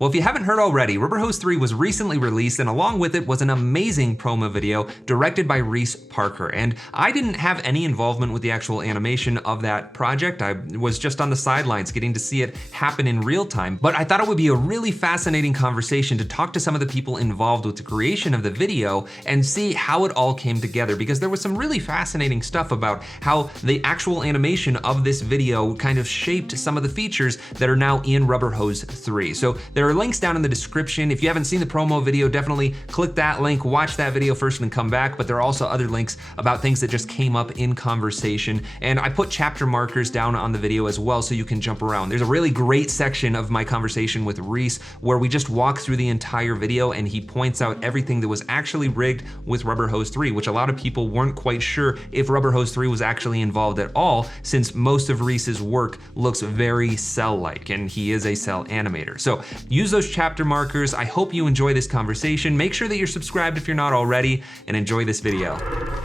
Well, if you haven't heard already, Rubberhose 3 was recently released, and along with it was an amazing promo video directed by Reece Parker. And I didn't have any involvement with the actual animation of that project. I was just on the sidelines getting to see it happen in real time. But I thought it would be a really fascinating conversation to talk to some of the people involved with the creation of the video and see how it all came together, because there was some really fascinating stuff about how the actual animation of this video kind of shaped some of the features that are now in Rubberhose 3. So there are links down in the description. If you haven't seen the promo video, definitely click that link, watch that video first and then come back. But there are also other links about things that just came up in conversation. And I put chapter markers down on the video as well so you can jump around. There's a really great section of my conversation with Reece where we just walk through the entire video and he points out everything that was actually rigged with Rubberhose 3, which a lot of people weren't quite sure if Rubberhose 3 was actually involved at all, since most of Reece's work looks very cell-like, and he is a cell animator. So use those chapter markers. I hope you enjoy this conversation. Make sure that you're subscribed if you're not already, and enjoy this video.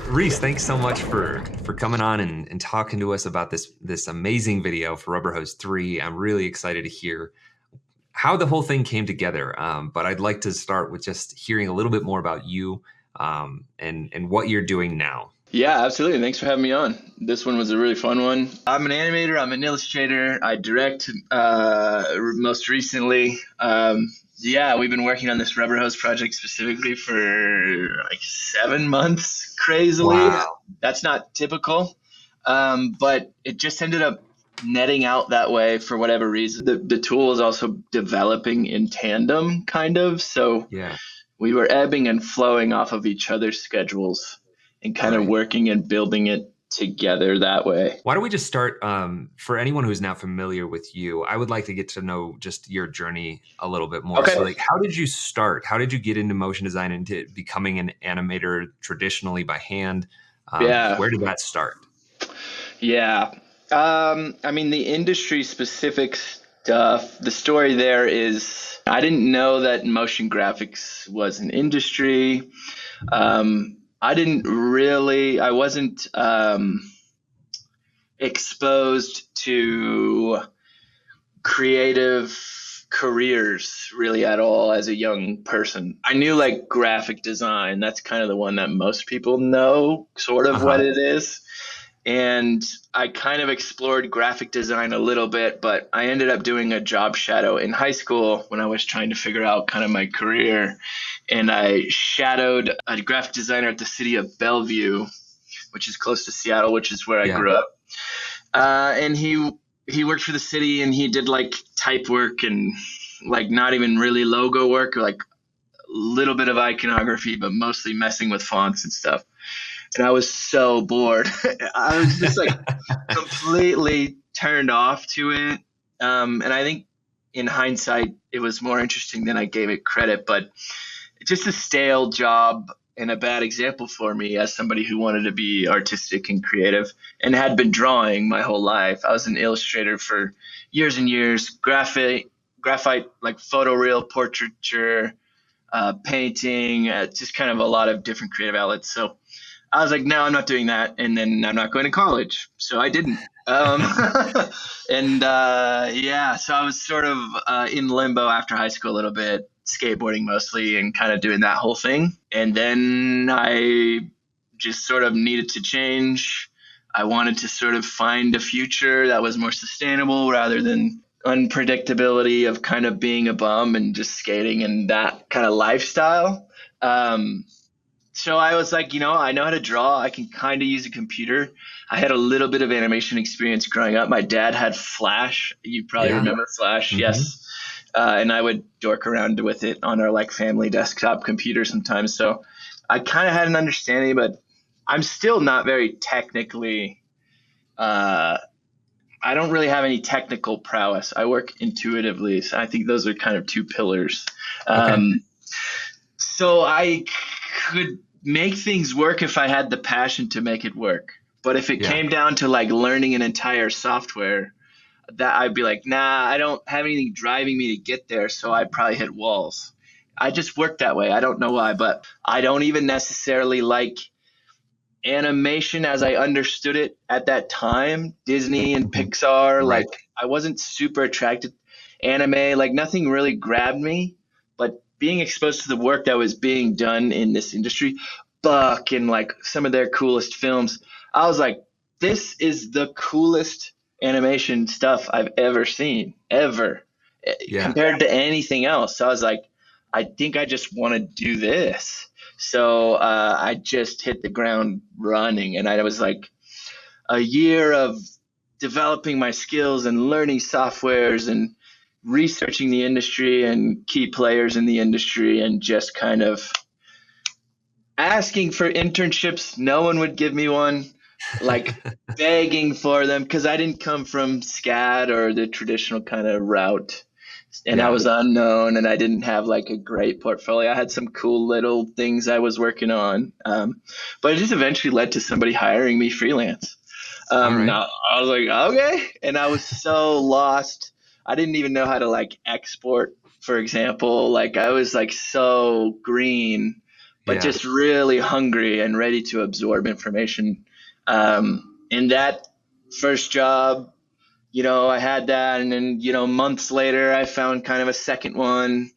Reece, thanks so much for coming on and talking to us about this amazing video for Rubberhose 3. I'm really excited to hear how the whole thing came together. But I'd like to start with just hearing a little bit more about you and what you're doing now. Yeah, absolutely. Thanks for having me on. This one was a really fun one. I'm an animator. I'm an illustrator. I direct most recently. Yeah, we've been working on this Rubberhose project specifically for like 7 months, crazily. Wow. That's not typical, but it just ended up netting out that way for whatever reason. The tool is also developing in tandem, kind of. So Yeah. we were ebbing and flowing off of each other's schedules and kind of working and building it together that way. Why don't we just start, for anyone who's not familiar with you, I would like to get to know just your journey a little bit more. Okay. So like, how did you start? How did you get into motion design, into becoming an animator traditionally by hand? Where did that start? Yeah. I mean, the industry specific stuff, the story there is, I didn't know that motion graphics was an industry. I wasn't exposed to creative careers really at all as a young person. I knew like graphic design. That's kind of the one that most people know sort of what it is. And I kind of explored graphic design a little bit, but I ended up doing a job shadow in high school when I was trying to figure out kind of my career. And I shadowed a graphic designer at the city of Bellevue, which is close to Seattle, which is where I grew up. And he worked for the city, and he did like type work and like not even really logo work, or like a little bit of iconography, but mostly messing with fonts and stuff. And I was so bored. I was just like completely turned off to it. And I think in hindsight, it was more interesting than I gave it credit, but just a stale job and a bad example for me as somebody who wanted to be artistic and creative and had been drawing my whole life. I was an illustrator for years and years, graphite, like photoreal, portraiture, painting, just kind of a lot of different creative outlets. So I was like, no, I'm not doing that. And then I'm not going to college. So I didn't. So I was sort of in limbo after high school a little bit, skateboarding mostly and kind of doing that whole thing. And then I just sort of needed to change. I wanted to sort of find a future that was more sustainable rather than unpredictability of kind of being a bum and just skating and that kind of lifestyle. So I was like, I know how to draw. I can kind of use a computer. I had a little bit of animation experience growing up. My dad had Flash. You probably remember Flash. Mm-hmm. Yes. And I would dork around with it on our like family desktop computer sometimes. So I kind of had an understanding, but I'm still not very technically, I don't really have any technical prowess. I work intuitively. So I think those are kind of two pillars. So I could make things work if I had the passion to make it work. But if it came down to like learning an entire software, that I'd be like, nah, I don't have anything driving me to get there. So I'd probably hit walls. I just work that way. I don't know why, but I don't even necessarily like animation as I understood it at that time. Disney and Pixar, like I wasn't super attracted. anime, like nothing really grabbed me. But being exposed to the work that was being done in this industry, Buck and like some of their coolest films, I was like, this is the coolest animation stuff I've ever seen, ever, Yeah. compared to anything else. So I was like, I think I just want to do this. So I just hit the ground running, and I was like a year of developing my skills and learning softwares and researching the industry and key players in the industry, and just kind of asking for internships. No one would give me one, like begging for them, because I didn't come from SCAD or the traditional kind of route. And I Yeah. was unknown, and I didn't have like a great portfolio. I had some cool little things I was working on. But it just eventually led to somebody hiring me freelance. All right. Now I was like, okay. And I was so lost. I didn't even know how to like export, for example. Like I was like so green, but Yeah. just really hungry and ready to absorb information. In that first job, I had that. And then, months later, I found kind of a second one.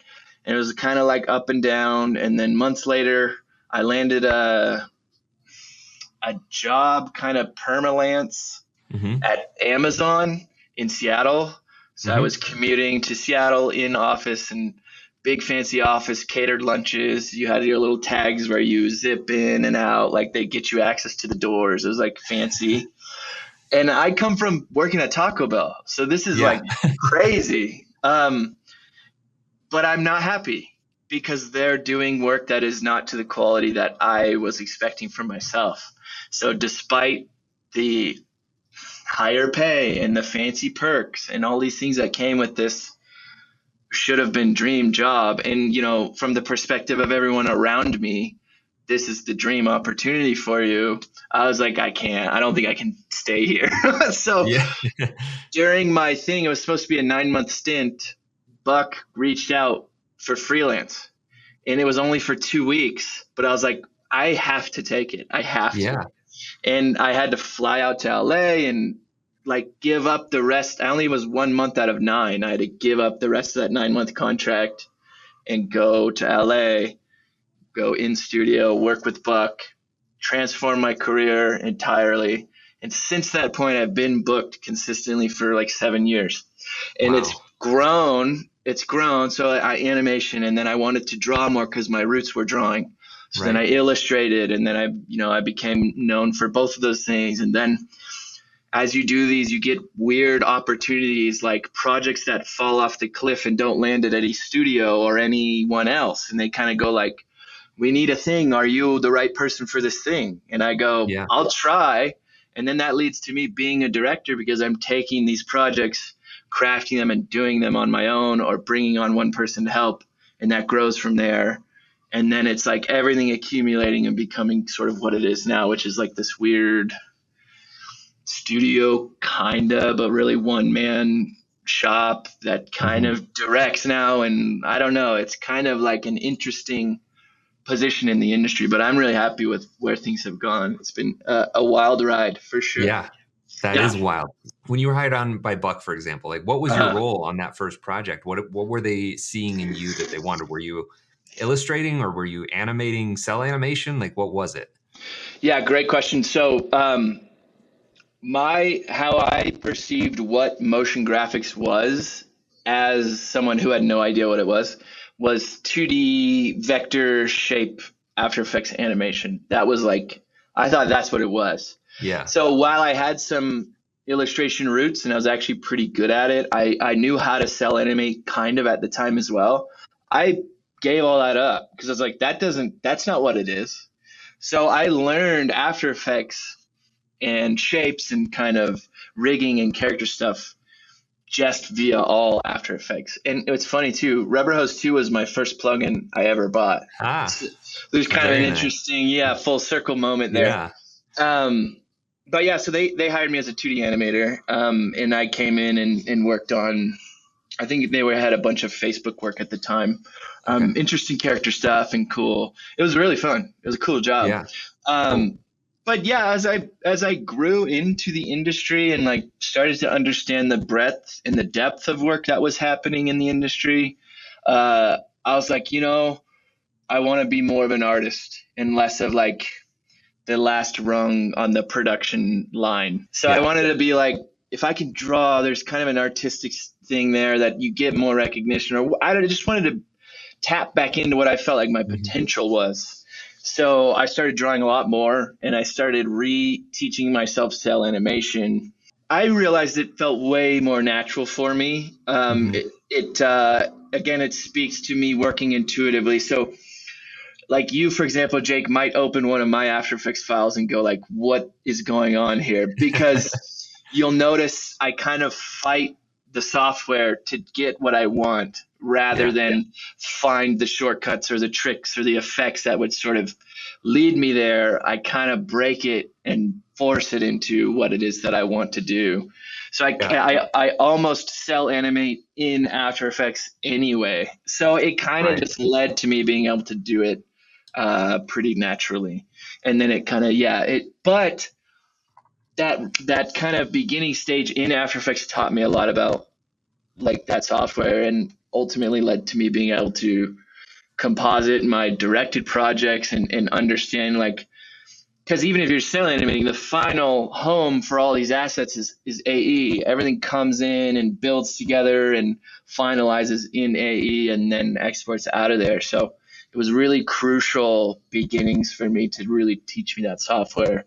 And it was kind of like up and down. And then months later, I landed a job kind of permalance Mm-hmm. at Amazon in Seattle. So I Mm-hmm. was commuting to Seattle in office, and big fancy office, catered lunches. You had your little tags where you zip in and out, like they get you access to the doors. It was like fancy. And I come from working at Taco Bell, so this is Yeah. like crazy. But I'm not happy because they're doing work that is not to the quality that I was expecting from myself. So despite the higher pay and the fancy perks and all these things that came with this should have been dream job, and from the perspective of everyone around me, this is the dream opportunity for you, I was like, I don't think I can stay here. So Yeah. during my thing, it was supposed to be a 9-month stint. Buck reached out for freelance, and it was only for 2 weeks, but I was like, I have to take it. I have to. Yeah. And I had to fly out to LA and like give up the rest. I only was 1 month out of 9. I had to give up the rest of that 9-month contract and go to LA, go in studio, work with Buck, transform my career entirely. And since that point, I've been booked consistently for like 7 years, and it's Wow. grown. It's grown. So I animation, and then I wanted to draw more because my roots were drawing. So then I Right. illustrated, and then I became known for both of those things. And then as you do these, you get weird opportunities, like projects that fall off the cliff and don't land at any studio or anyone else. And they kind of go like, we need a thing. Are you the right person for this thing? And I go, Yeah. I'll try. And then that leads to me being a director, because I'm taking these projects, crafting them and doing them on my own, or bringing on one person to help. And that grows from there. And then it's like everything accumulating and becoming sort of what it is now, which is like this weird studio, kind of, but really one man shop that kind Mm-hmm. of directs now. And I don't know, it's kind of like an interesting position in the industry, but I'm really happy with where things have gone. It's been a wild ride for sure. Yeah. That Yeah. is wild. When you were hired on by Buck, for example, like what was your Uh, role on that first project? What were they seeing in you that they wanted? Were you illustrating or were you animating cell animation? Like what was it? yeah, great question. So, how I perceived what motion graphics was, as someone who had no idea what it was 2D vector shape After Effects animation. That was like, I thought that's what it was. Yeah. So while I had some illustration roots and I was actually pretty good at it, I knew how to cell animate kind of at the time as well. I gave all that up because I was like, that's not what it is. So I learned After Effects and shapes and kind of rigging and character stuff just via all After Effects. And it's funny too, Rubberhose 2 was my first plugin I ever bought. Ah, So there's kind of an very nice. interesting, full circle moment there. Yeah. Um, but yeah, so they hired me as a 2D animator, and I came in and worked on, I think had a bunch of Facebook work at the time. Okay. Interesting character stuff and cool. It was really fun. It was a cool job. Yeah. Oh, Um, But yeah, as I grew into the industry and like started to understand the breadth and the depth of work that was happening in the industry, I was like, I want to be more of an artist and less of like the last rung on the production line. So I Yeah. wanted to be like, if I can draw, there's kind of an artistic thing there that you get more recognition. Or I just wanted to tap back into what I felt like my Mhm. potential was. So I started drawing a lot more, and I started re-teaching myself cell animation. I realized it felt way more natural for me. Mhm. Again, it speaks to me working intuitively. So like you, for example, Jake, might open one of my After Effects files and go like, what is going on here? Because you'll notice I kind of fight the software to get what I want rather Yeah. than find the shortcuts or the tricks or the effects that would sort of lead me there. I kind of break it and force it into what it is that I want to do. So Yeah. I almost cell animate in After Effects anyway. So it kind of Right. just led to me being able to do it pretty naturally. And then it kind of, but that kind of beginning stage in After Effects taught me a lot about like that software and ultimately led to me being able to composite my directed projects and understand like, because even if you're cell animating, the final home for all these assets is AE. Everything comes in and builds together and finalizes in AE and then exports out of there. So it was really crucial beginnings for me to really teach me that software.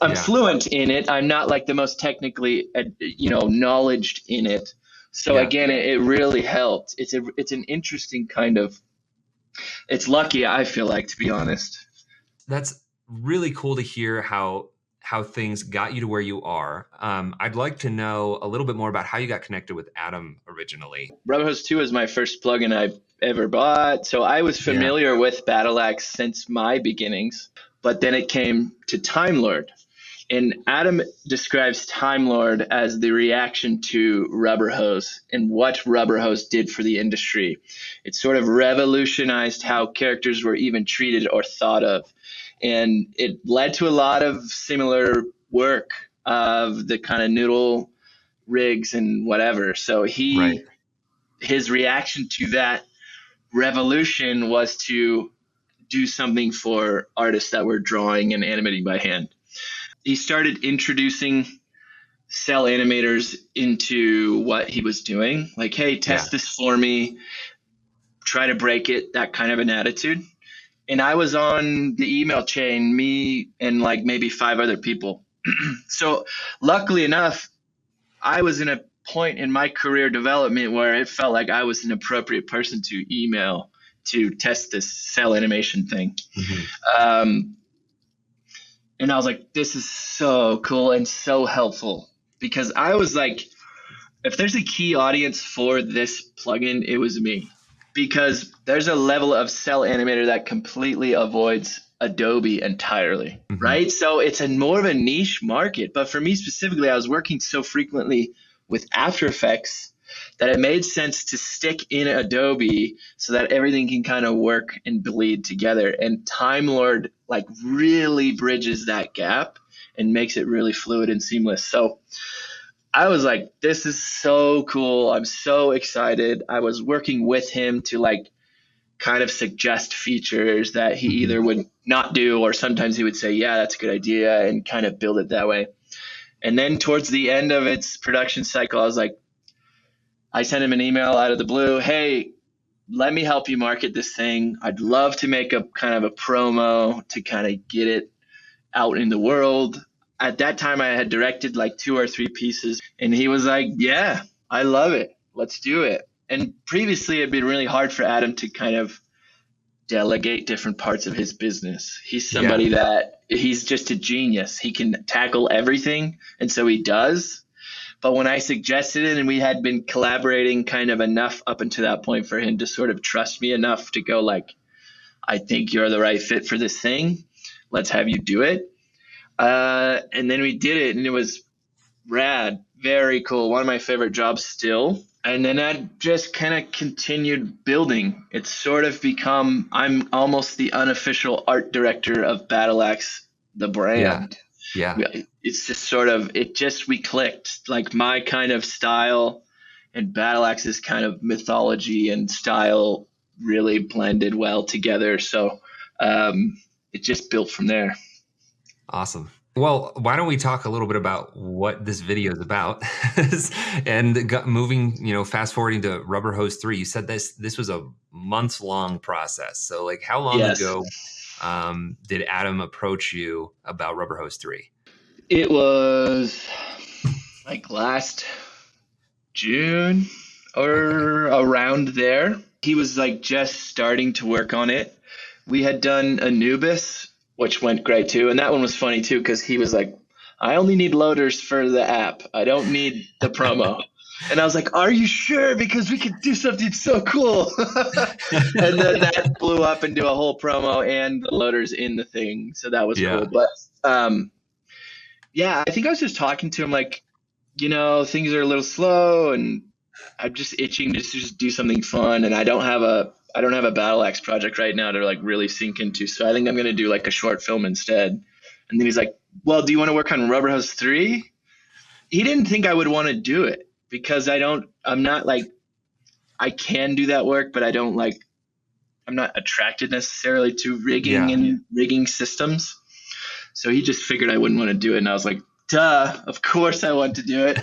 I'm Yeah. fluent in it. I'm not like the most technically, knowledged in it. So Yeah. again, it really helped. It's an interesting kind of. It's lucky, I feel like, to be honest. That's really cool to hear how things got you to where you are. I'd like to know a little bit more about how you got connected with Adam originally. Rubberhose 2 is my first plugin I've ever bought. So I was Yeah. familiar with Battle Axe since my beginnings, but then it came to Time Lord. And Adam describes Time Lord as the reaction to Rubberhose and what Rubberhose did for the industry. It sort of revolutionized how characters were even treated or thought of. And it led to a lot of similar work of the kind of noodle rigs and whatever. So Right. his reaction to that revolution was to do something for artists that were drawing and animating by hand. He started introducing cell animators into what he was doing. Like, hey, Yeah. test this for me, try to break it, that kind of an attitude. And I was on the email chain, me and like maybe 5 other people. So luckily enough, I was in a point in my career development where it felt like I was an appropriate person to email to test this cell animation thing. Mhm. Um, and I was like, this is so cool and so helpful because I was like, if there's a key audience for this plugin, it was me because there's a level of cell animator that completely avoids Adobe entirely, Mhm. right? So it's a more of a niche market. But for me specifically, I was working so frequently with After Effects that it made sense to stick in Adobe so that everything can kind of work and bleed together. And Time Lord like really bridges that gap and makes it really fluid and seamless. So I was like, this is so cool. I'm so excited. I was working with him to like kind of suggest features that he Mhm. either would not do or sometimes he would say, yeah, that's a good idea and kind of build it that way. And then towards the end of its production cycle, I was like, I sent him an email out of the blue. Hey, let me help you market this thing. I'd love to make a kind of a promo to kind of get it out in the world. At that time, I had directed like 2 or 3 pieces, and he was like, yeah, I love it. Let's do it. And previously, it'd been really hard for Adam to kind of delegate different parts of his business. He's Yeah. somebody that he's just a genius. He can tackle everything, and so he does. But when I suggested it and we had been collaborating kind of enough up until that point for him to sort of trust me enough to go like, I think you're the right fit for this thing. Let's have you do it. And then we did it and it was rad, very cool. One of my favorite jobs still. And then I just kind of continued building. It's sort of become, I'm almost the unofficial art director of Battle Axe the Yeah. brand. Yeah. It's just sort of, we clicked. Like my kind of style and Battle Axe's kind of mythology and style really blended well together. So it just built from there. Awesome. Well, why don't we talk a little bit about what this video is about? And moving, fast forwarding to Rubberhose 3, you said this was a months long process. So like how long Yes. ago did Adam approach you about Rubberhose 3? It was like last June or around there. He was like just starting to work on it. We had done Anubis, which went great too. And that one was funny too, because he was like, I only need loaders for the app. I don't need the promo. And I was like, are you sure? Because we could do something so cool. And then that blew up into a whole promo and the loaders in the thing. So that was cool. But yeah, I think I was just talking to him like, things are a little slow and I'm just itching to just do something fun. And I don't have a Battle Axe project right now to like really sink into. So I think I'm going to do like a short film instead. And then he's like, well, do you want to work on Rubberhose 3? He didn't think I would want to do it because I'm not like, I can do that work, but I'm not attracted necessarily to rigging and rigging systems. So he just figured I wouldn't want to do it. And I was like, duh, of course I want to do it.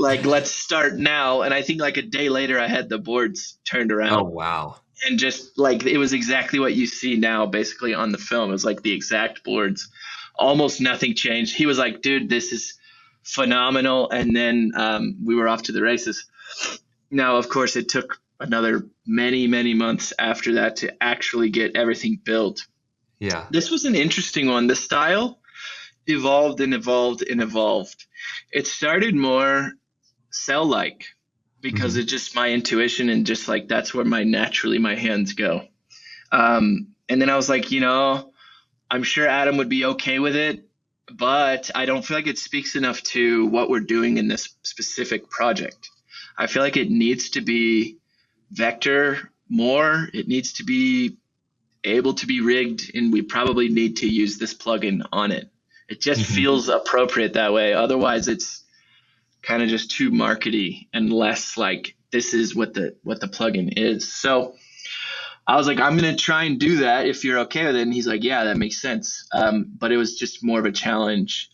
Like, let's start now. And I think like a day later, I had the boards turned around. Oh, wow. And just like, it was exactly what you see now, basically on the film. It was like the exact boards, almost nothing changed. He was like, dude, this is phenomenal. And then we were off to the races. Now, of course, it took another many, many months after that to actually get everything built. Yeah. This was an interesting one. The style evolved and evolved and evolved. It started more cell-like because it's just my intuition and just like that's where my hands go. And then I was like, I'm sure Adam would be okay with it, but I don't feel like it speaks enough to what we're doing in this specific project. I feel like it needs to be vector more. It needs to be able to be rigged, and we probably need to use this plugin on it. It just feels appropriate that way. Otherwise, it's kind of just too markety and less like this is what the plugin is. So I was like, I'm going to try and do that if you're okay with it. And he's like, yeah, that makes sense. But it was just more of a challenge.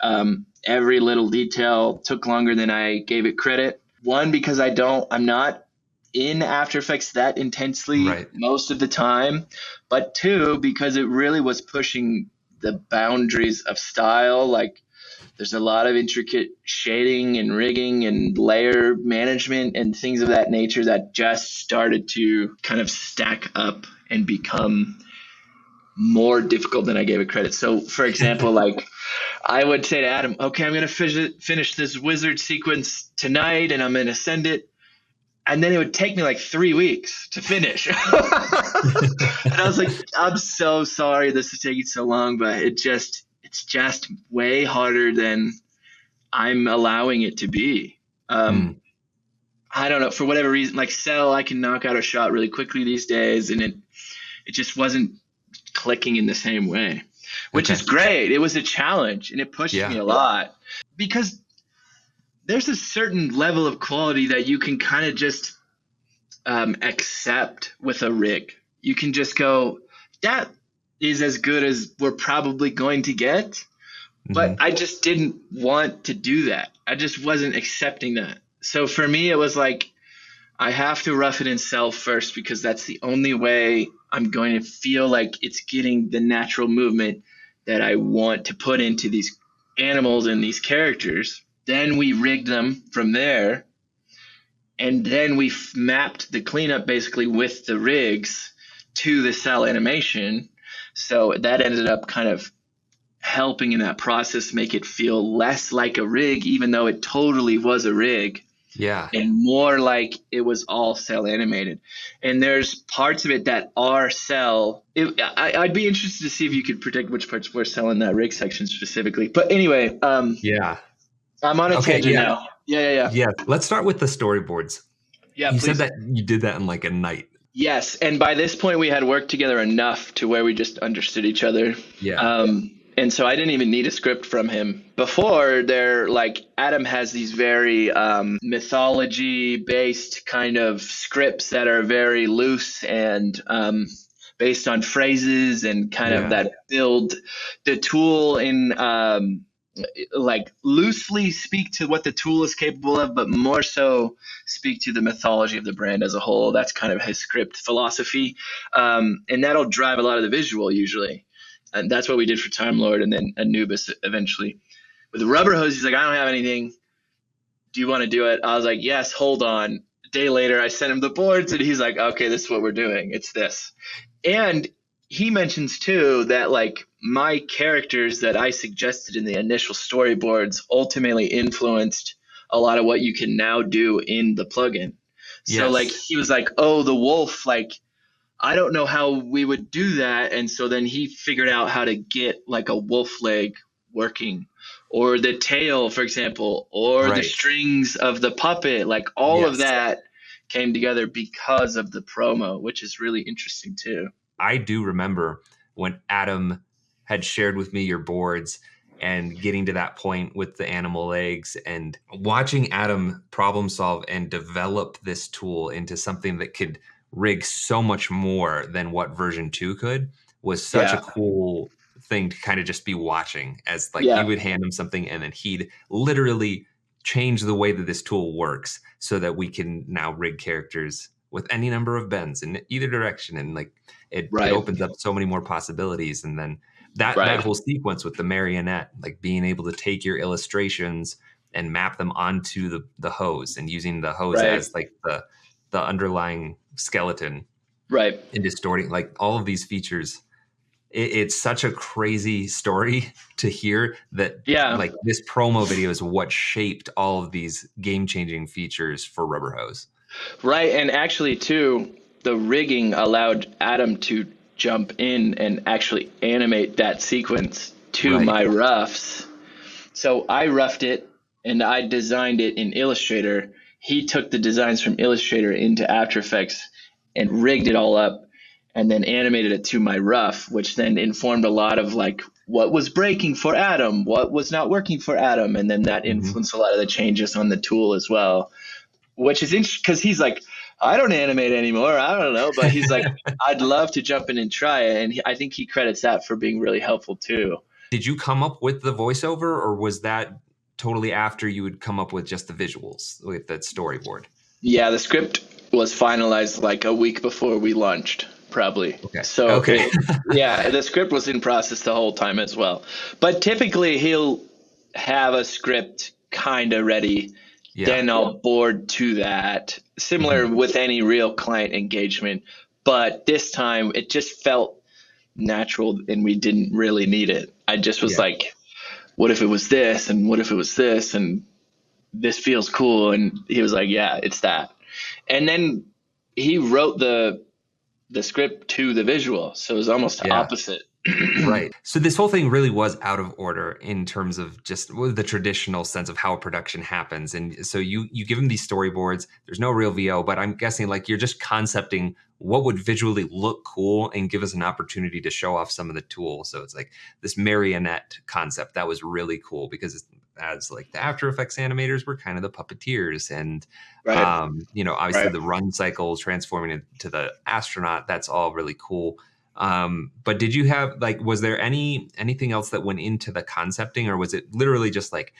Every little detail took longer than I gave it credit. One, because I'm not in After Effects that intensely most of the time, but two, because it really was pushing the boundaries of style. Like there's a lot of intricate shading and rigging and layer management and things of that nature that just started to kind of stack up and become more difficult than I gave it credit. So for example, like I would say to Adam, okay, I'm going to finish this wizard sequence tonight and I'm going to send it. And then it would take me like 3 weeks to finish. And I was like, I'm so sorry this is taking so long, but it's just way harder than I'm allowing it to be. I don't know, for whatever reason, like Cell, I can knock out a shot really quickly these days, and it just wasn't clicking in the same way, which is great. It was a challenge, and it pushed me a lot because there's a certain level of quality that you can kind of just accept with a rig. You can just go, that is as good as we're probably going to get. But I just didn't want to do that. I just wasn't accepting that. So for me, it was like, I have to rough it in Cell first because that's the only way I'm going to feel like it's getting the natural movement that I want to put into these animals and these characters. Then we rigged them from there. And then we mapped the cleanup basically with the rigs to the Cell animation. So that ended up kind of helping in that process make it feel less like a rig, even though it totally was a rig. Yeah. And more like it was all Cell animated. And there's parts of it that are Cell. I'd be interested to see if you could predict which parts were Cell in that rig section specifically. But anyway, yeah. I'm on a tangent now. Yeah. Let's start with the storyboards. Yeah, you please. said that you did that in like a night. Yes, and by this point we had worked together enough to where we just understood each other. Yeah. And so I didn't even need a script from him. Before, they're like, Adam has these very mythology based kind of scripts that are very loose and based on phrases and kind of Yeah. that build the tool in like loosely speak to what the tool is capable of, but more so speak to the mythology of the brand as a whole. That's kind of his script philosophy. And that'll drive a lot of the visual usually. And that's what we did for Time Lord and then Anubis eventually. With the Rubberhose, he's like, I don't have anything. Do you want to do it? I was like, yes, hold on. A day later, I sent him the boards and he's like, okay, this is what we're doing. It's this. And he mentions too that like my characters that I suggested in the initial storyboards ultimately influenced a lot of what you can now do in the plugin. So like Yes. he was like, oh, the wolf, like I don't know how we would do that. And so then he figured out how to get like a wolf leg working, or the tail, for example, or the Right. strings of the puppet. Like all of Yes. that came together because of the promo, which is really interesting too. I do remember when Adam had shared with me your boards and getting to that point with the animal legs and watching Adam problem solve and develop this tool into something that could rig so much more than what version 2 could was such a Yeah. cool thing to kind of just be watching, as like you Yeah. would hand him something and then he'd literally change the way that this tool works so that we can now rig characters with any number of bends in either direction. And like it Right. opens up so many more possibilities. And then that Right. whole sequence with the marionette, like being able to take your illustrations and map them onto the hose, and using the hose Right. as like the underlying skeleton Right. and distorting, like all of these features. It's such a crazy story to hear that Yeah. like this promo video is what shaped all of these game-changing features for Rubberhose. Right. And actually, too, the rigging allowed Adam to jump in and actually animate that sequence to Right. my roughs. So I roughed it and I designed it in Illustrator. He took the designs from Illustrator into After Effects and rigged it all up and then animated it to my rough, which then informed a lot of like what was breaking for Adam, what was not working for Adam. And then that influenced a lot of the changes on the tool as well, which is interesting because he's like, I don't animate anymore. I don't know. But he's like, I'd love to jump in and try it. And I think he credits that for being really helpful too. Did you come up with the voiceover, or was that totally after you would come up with just the visuals with that storyboard? Yeah, the script was finalized like a week before we launched, probably. Okay. So, Okay. yeah, the script was in process the whole time as well. But typically, he'll have a script kind of ready. Yeah. Then I'll board to that, similar with any real client engagement. But this time, it just felt natural and we didn't really need it. I just was like, what if it was this? And what if it was this? And this feels cool. And he was like, yeah, it's that. And then he wrote the script to the visual. So it was almost opposite. Right. So this whole thing really was out of order in terms of just the traditional sense of how a production happens. And so you give him these storyboards. There's no real VO, but I'm guessing like you're just concepting what would visually look cool and give us an opportunity to show off some of the tools. So it's like this marionette concept that was really cool because as like the After Effects animators were kind of the puppeteers, and obviously the run cycle transforming into the astronaut, that's all really cool. But did you have like, was there anything else that went into the concepting, or was it literally just like,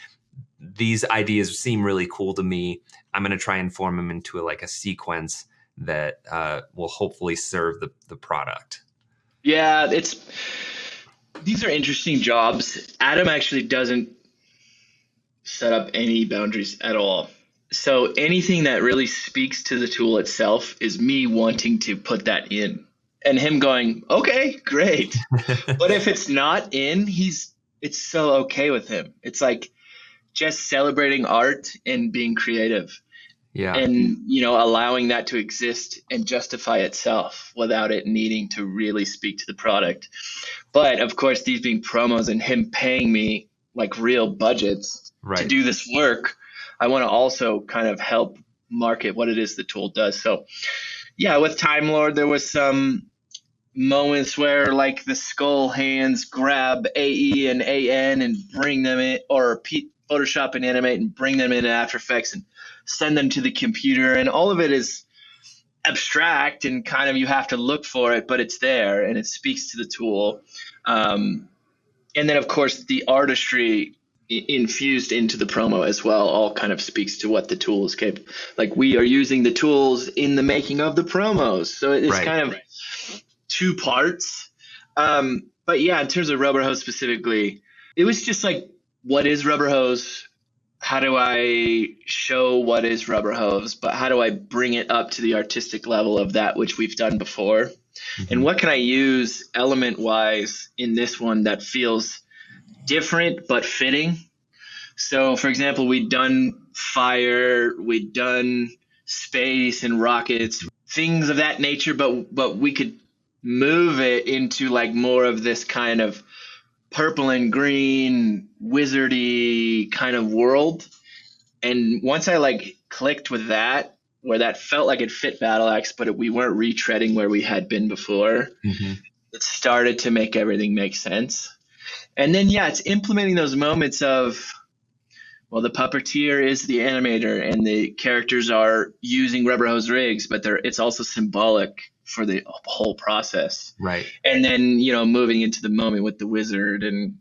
these ideas seem really cool to me, I'm going to try and form them into a sequence that will hopefully serve the product? Yeah, these are interesting jobs. Adam actually doesn't set up any boundaries at all. So anything that really speaks to the tool itself is me wanting to put that in. And him going, okay, great. But if it's not in, it's so okay with him. It's like just celebrating art and being creative. Yeah. And, allowing that to exist and justify itself without it needing to really speak to the product. But of course, these being promos and him paying me like real budgets to do this work, I want to also kind of help market what it is the tool does. So yeah, with Time Lord, there was some moments where like the skull hands grab AE and AN and bring them in, or Photoshop and animate and bring them into After Effects and send them to the computer. And all of it is abstract and kind of, you have to look for it, but it's there and it speaks to the tool. And then of course the artistry infused into the promo as well all kind of speaks to what the tool is capable. Like, we are using the tools in the making of the promos, so it's kind of two parts. But yeah, in terms of Rubberhose specifically, it was just like, what is Rubberhose? How do I show what is Rubberhose, but how do I bring it up to the artistic level of that which we've done before? Mm-hmm. And what can I use element wise in this one that feels different but fitting? So for example, we'd done fire, we'd done space and rockets, things of that nature, but we could move it into like more of this kind of purple and green wizardy kind of world. And once I like clicked with that, where that felt like it fit Battle Axe, but we weren't retreading where we had been before, it started to make everything make sense. And then, yeah, it's implementing those moments of, well, the puppeteer is the animator and the characters are using Rubberhose rigs, but it's also symbolic for the whole process. Right. And then, you know, moving into the moment with the wizard and,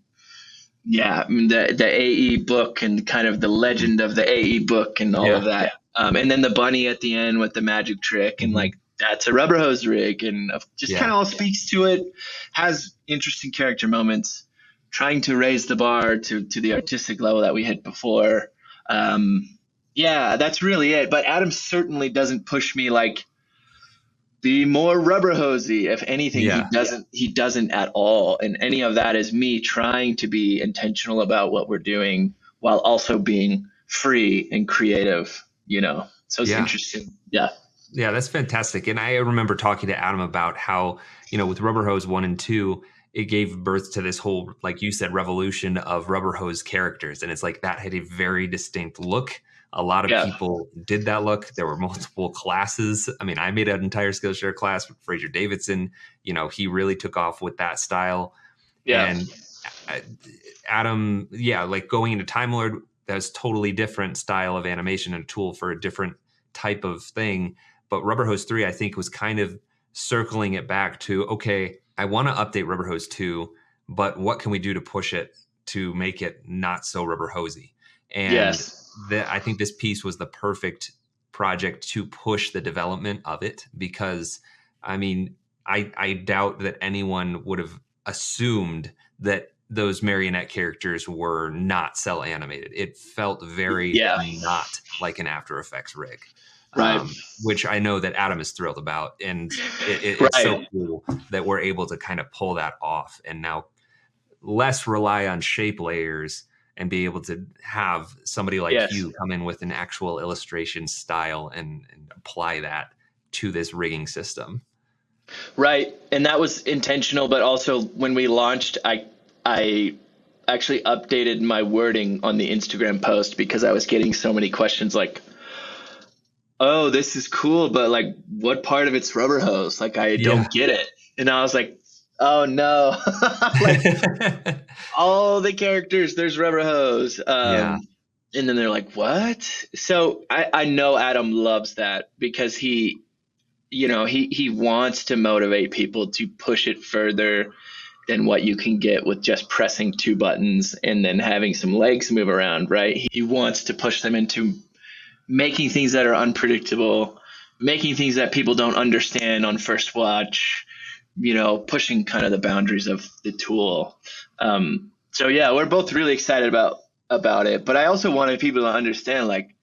yeah, I mean, the AE book and kind of the legend of the AE book and all of that. And then the bunny at the end with the magic trick and like, that's a Rubberhose rig, and just kind of all speaks to it, has interesting character moments, trying to raise the bar to the artistic level that we hit before. Yeah, that's really it. But Adam certainly doesn't push me like, be more Rubberhosey. If anything, he doesn't at all. And any of that is me trying to be intentional about what we're doing while also being free and creative, you know. So it's interesting. Yeah. Yeah, that's fantastic. And I remember talking to Adam about how, you know, with Rubberhose 1 and 2, it gave birth to this whole, like you said, revolution of Rubberhose characters. And it's like that had a very distinct look. A lot of people did that look. There were multiple classes. I mean, I made an entire Skillshare class with Fraser Davidson. You know, he really took off with that style. Yeah. And Adam, like going into Time Lord, that was totally different style of animation and a tool for a different type of thing. But Rubberhose 3, I think, was kind of circling it back to, okay, I want to update Rubberhose 2, but what can we do to push it to make it not so Rubberhosey? And I think this piece was the perfect project to push the development of it, because, I mean, I doubt that anyone would have assumed that those marionette characters were not cell animated. It felt very not like an After Effects rig. Right. Which I know that Adam is thrilled about. And it's so cool that we're able to kind of pull that off and now less rely on shape layers and be able to have somebody like you come in with an actual illustration style and apply that to this rigging system. Right. And that was intentional, but also when we launched, I actually updated my wording on the Instagram post because I was getting so many questions like, oh, this is cool, but like, what part of it's Rubberhose? Like, I don't get it. And I was like, oh no, like all the characters, there's Rubberhose. And then they're like, what? So I know Adam loves that because he wants to motivate people to push it further than what you can get with just pressing two buttons and then having some legs move around, right? He wants to push them into making things that are unpredictable, making things that people don't understand on first watch, you know, pushing kind of the boundaries of the tool. So yeah, we're both really excited about it, but I also wanted people to understand, like,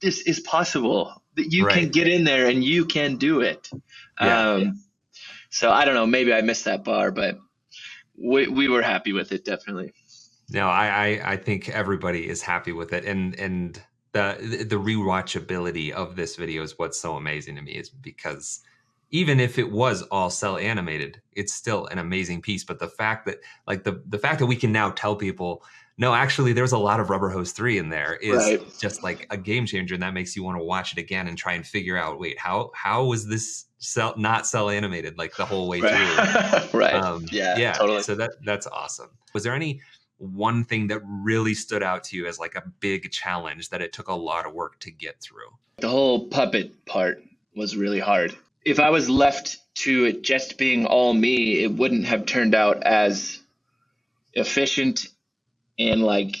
this is possible, that you can get in there and you can do it. So I don't know, maybe I missed that bar, but we were happy with it, definitely. No, I think everybody is happy with it. And the rewatchability of this video is what's so amazing to me, is because even if it was all cell animated, it's still an amazing piece. But the fact that, like, the fact that we can now tell people No, actually, there's a lot of Rubberhose 3 in there. Is Right. just like a game changer, and that makes you want to watch it again and try and figure out, wait, how was this not cell animated like the whole way through? Right. Right. Yeah, Yeah, totally. so that's awesome. Was there any one thing that really stood out to you as like a big challenge that it took a lot of work to get through? The whole puppet part was really hard. If I was left to it just being all me, it wouldn't have turned out as efficient and like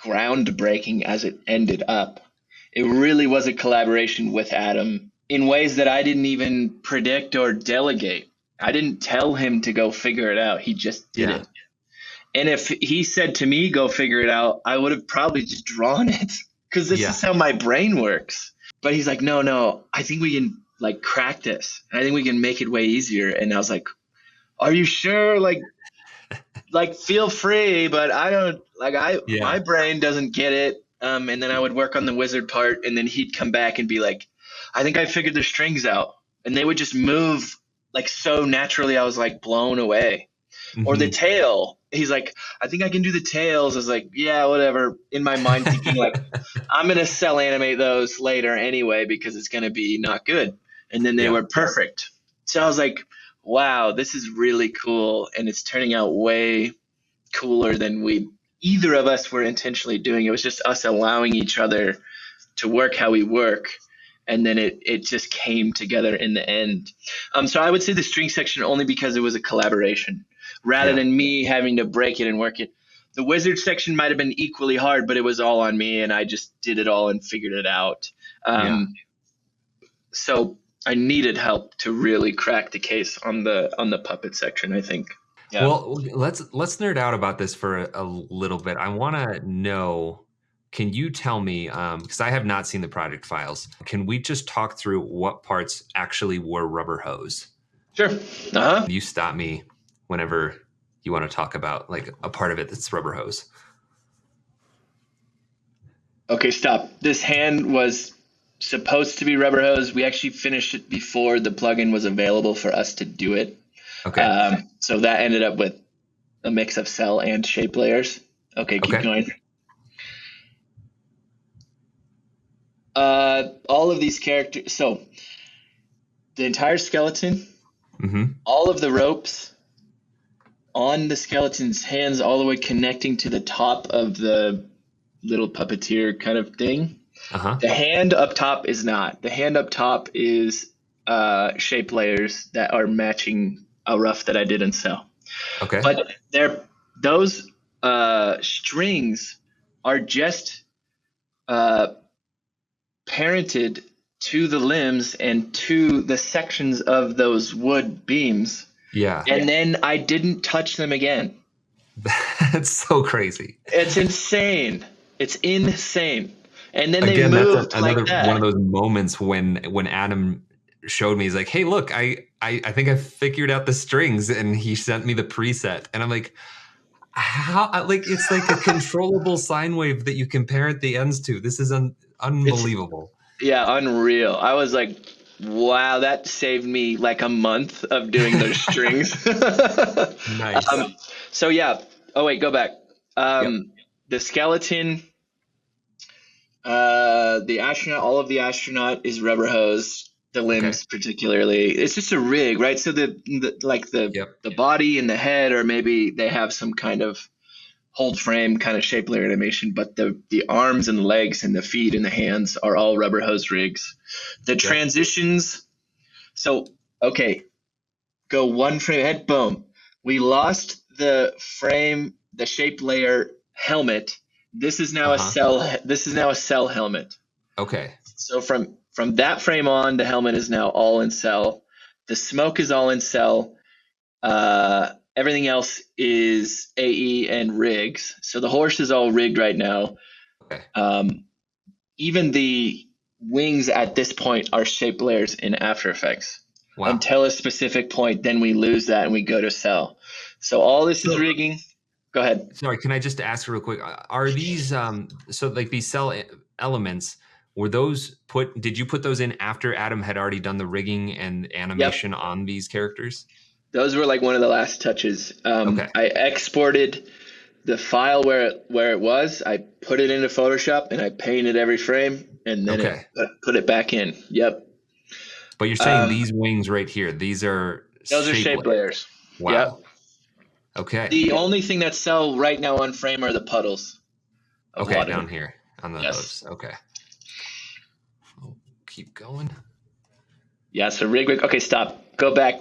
groundbreaking as it ended up. It really was a collaboration with Adam in ways that I didn't even predict or delegate. I didn't tell him to go figure it out. He just did Yeah. it. And if he said to me, go figure it out, I would have probably just drawn it because this is how my brain works. But he's like, no, I think we can like crack this. I think we can make it way easier. And I was like, are you sure? Like feel free, but I don't my brain doesn't get it. And then I would work on the wizard part, and then he'd come back and be like, I think I figured the strings out. And they would just move like so naturally. I was like blown away. Mm-hmm. Or the tail. He's like, I think I can do the tails. I was like, yeah, whatever. In my mind thinking like, I'm going to cell animate those later anyway because it's going to be not good. And then they were perfect. So I was like, wow, this is really cool. And it's turning out way cooler than either of us were intentionally doing. It was just us allowing each other to work how we work. And then it just came together in the end. So I would say the string section only because it was a collaboration rather than me having to break it and work it. The wizard section might have been equally hard, but it was all on me and I just did it all and figured it out. So I needed help to really crack the case on the puppet section, I think. Yeah. Well, let's nerd out about this for a little bit. I want to know, can you tell me, because I have not seen the project files, can we just talk through what parts actually were Rubberhose? Sure. You stop me whenever you want to talk about like a part of it that's Rubberhose. Okay, stop. This hand was supposed to be Rubberhose. We actually finished it before the plugin was available for us to do it. Okay. So that ended up with a mix of cell and shape layers. Okay, keep going. All of these characters. So the entire skeleton, all of the ropes on the skeleton's hands, all the way connecting to the top of the little puppeteer kind of thing. The hand up top is not. The hand up top is shape layers that are matching a rough that I did in cell. Okay. But those strings are just parented to the limbs and to the sections of those wood beams. Yeah. And then I didn't touch them again. That's so crazy. It's insane. It's insane. And then again, they moved that's another like that. one of those moments when Adam showed me, he's like, hey, look, I think I figured out the strings, and he sent me the preset. And I'm like, how? Like, it's like a controllable sine wave that you can parent the ends to. This is unbelievable. Unreal. I was like, wow, that saved me like a month of doing those strings. Nice. So yeah. Oh wait, go back. The skeleton, the astronaut, all of the astronaut is Rubberhose. The limbs particularly, it's just a rig, right? So the body and the head, or maybe they have some kind of hold frame kind of shape layer animation, but the arms and legs and the feet and the hands are all Rubberhose rigs. The transitions, so go one frame ahead, boom. We lost the frame, the shape layer helmet. This is now a cell. This is now a cell helmet. Okay. So from that frame on, the helmet is now all in cell. The smoke is all in cell. Everything else is AE and rigs. So the horse is all rigged right now. Okay. Even the wings at this point are shape layers in After Effects. Wow. Until a specific point, then we lose that and we go to cell. So all this is rigging. Go ahead. Sorry, can I just ask real quick? Are these so like these cell elements? Were those did you put those in after Adam had already done the rigging and animation on these characters? Those were like one of the last touches. I exported the file where it was, I put it into Photoshop and I painted every frame and then Okay. put it back in. Yep. But you're saying these wings right here, these are Those are shape layers. Wow. Yep. Okay. The only thing that sell right now on frame are the puddles of water. Down here on the hooves. Okay. We'll keep going. Yeah, so rig. Okay, stop. Go back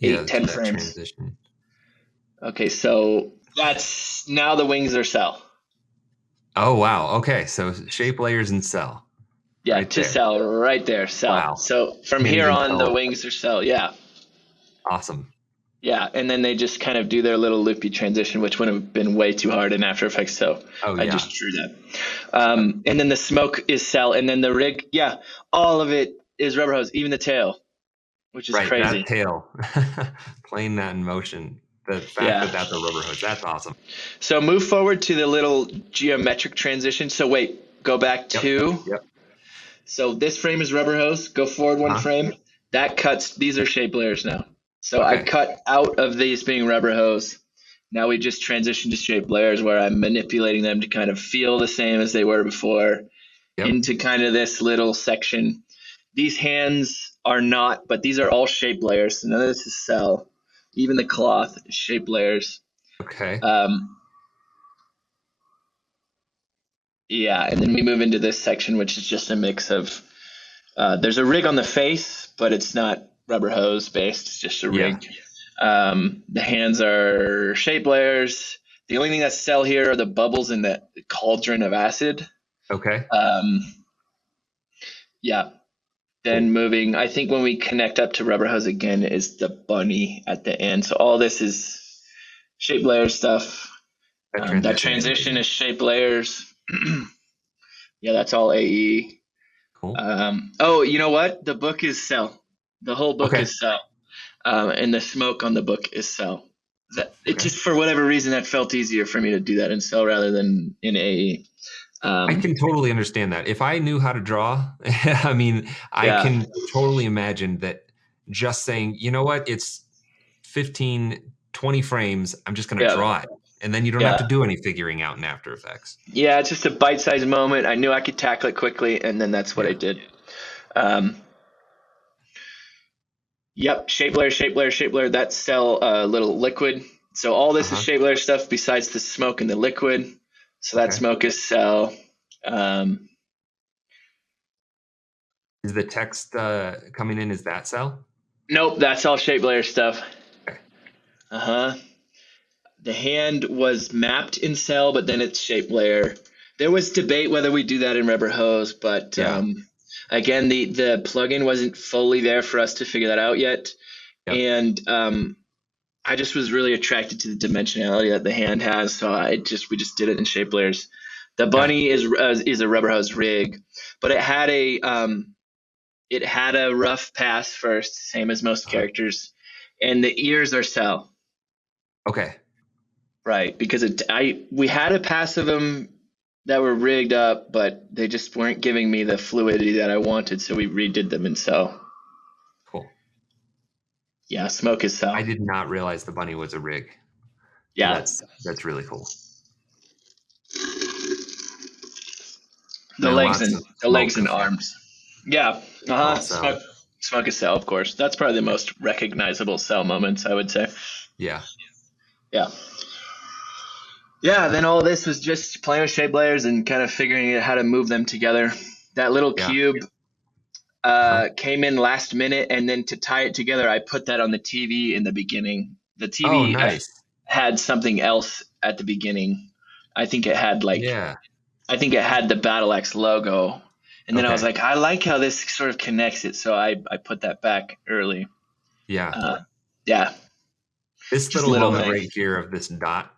10 frames. Transition. Okay, so that's now the wings are cell. Oh, wow. Okay, so shape layers and cell. Yeah, right to there. cell, right there, cell. Wow. So from here on, the wings are cell. Yeah. Awesome. Yeah, and then they just kind of do their little loopy transition, which would have been way too hard in After Effects, so I just drew that. And then the smoke is cell, and then the rig, all of it is Rubberhose, even the tail, which is crazy. That tail, playing that in motion. The fact that that's a Rubberhose, that's awesome. So move forward to the little geometric transition. So wait, go back to. Yep. So this frame is Rubberhose. Go forward one frame. That cuts. These are shape layers now. So I cut out of these being Rubberhose. Now we just transition to shape layers where I'm manipulating them to kind of feel the same as they were before into kind of this little section. These hands are not, but these are all shape layers. So none of this is cell. Even the cloth is shape layers. Okay. Yeah, and then we move into this section, which is just a mix of, there's a rig on the face, but it's not Rubberhose based. It's just a rig. The hands are shape layers. The only thing that's cell here are the bubbles in the cauldron of acid. Okay. Then moving, I think when we connect up to Rubberhose again is the bunny at the end. So all this is shape layer stuff. That transition is shape layers. That's all AE. Cool. You know what? The book is cell. The whole book is cell. And the smoke on the book is cell. It just, for whatever reason, that felt easier for me to do that in cell rather than in AE. I can totally understand that. If I knew how to draw, I mean, I can totally imagine that just saying, you know what, it's 15, 20 frames, I'm just going to draw it. And then you don't have to do any figuring out in After Effects. Yeah, it's just a bite-sized moment. I knew I could tackle it quickly, and then that's what I did. Shape layer, shape layer, shape layer. That's cell little liquid. So all this is shape layer stuff besides the smoke and the liquid. So that smoke is cell. Is the text coming in, is that cell? Nope, that's all shape layer stuff. Okay. The hand was mapped in cell, but then it's shape layer. There was debate whether we do that in Rubberhose, but again, the plugin wasn't fully there for us to figure that out yet. And I just was really attracted to the dimensionality that the hand has, so we just did it in shape layers. The bunny is a Rubberhose rig, but it had a rough pass first, same as most characters, and the ears are cell. Okay. Right, because we had a pass of them that were rigged up, but they just weren't giving me the fluidity that I wanted, so we redid them in cell. Cool. Yeah, smoke is cell. I did not realize the bunny was a rig. Yeah. That's really cool. The legs and arms. Yeah. Smoke is cell, of course. That's probably the most recognizable cell moments, I would say. Yeah. Yeah, then all this was just playing with shape layers and kind of figuring out how to move them together. That little cube came in last minute, and then to tie it together, I put that on the TV in the beginning. The TV had something else at the beginning. I think it had I think it had the Battle Axe logo. And then I was like, I like how this sort of connects it, so I put that back early. Yeah. This just little moment right here of this dot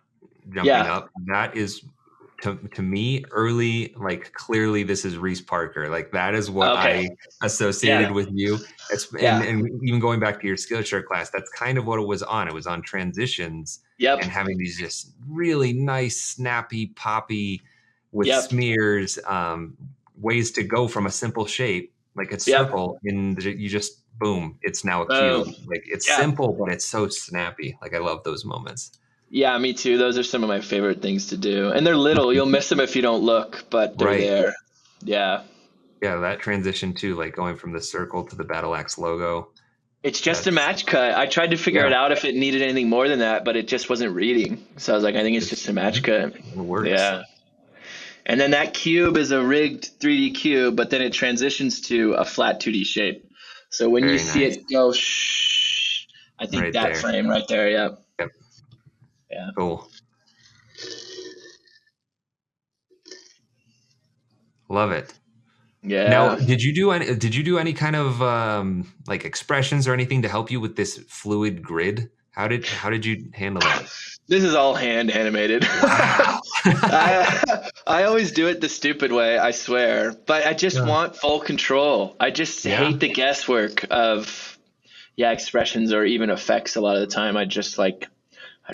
jumping up, that is to me early, like clearly this is Reece Parker. Like that is what I associated with you. And even going back to your Skillshare class, that's kind of what it was on. It was on transitions and having these just really nice, snappy, poppy with smears, ways to go from a simple shape, like a circle, and you just boom, it's now a cube. Like it's simple, but it's so snappy. Like I love those moments. Yeah, me too. Those are some of my favorite things to do. And they're little. You'll miss them if you don't look, but they're Right. there. Yeah. Yeah, that transition too, like going from the circle to the Battle Axe logo. It's just a That's match cut. I tried to figure yeah, it out if it needed anything more than that, but it just wasn't reading. So I was like, I think it's just a match cut. it works. Yeah. And then that cube is a rigged 3D cube, but then it transitions to a flat 2D shape. So when you Very see nice. it go shh, I think Right that there. frame right there, yeah. Yep. Yeah. Cool. Love it. Now, Yeah. did you do any kind of like expressions or anything to help you with this fluid grid? How did you handle that? This is all hand animated. Wow. I always do it the stupid way, I swear, but I just Yeah. want full control. I just Yeah. hate the guesswork of expressions or even effects a lot of the time. I'd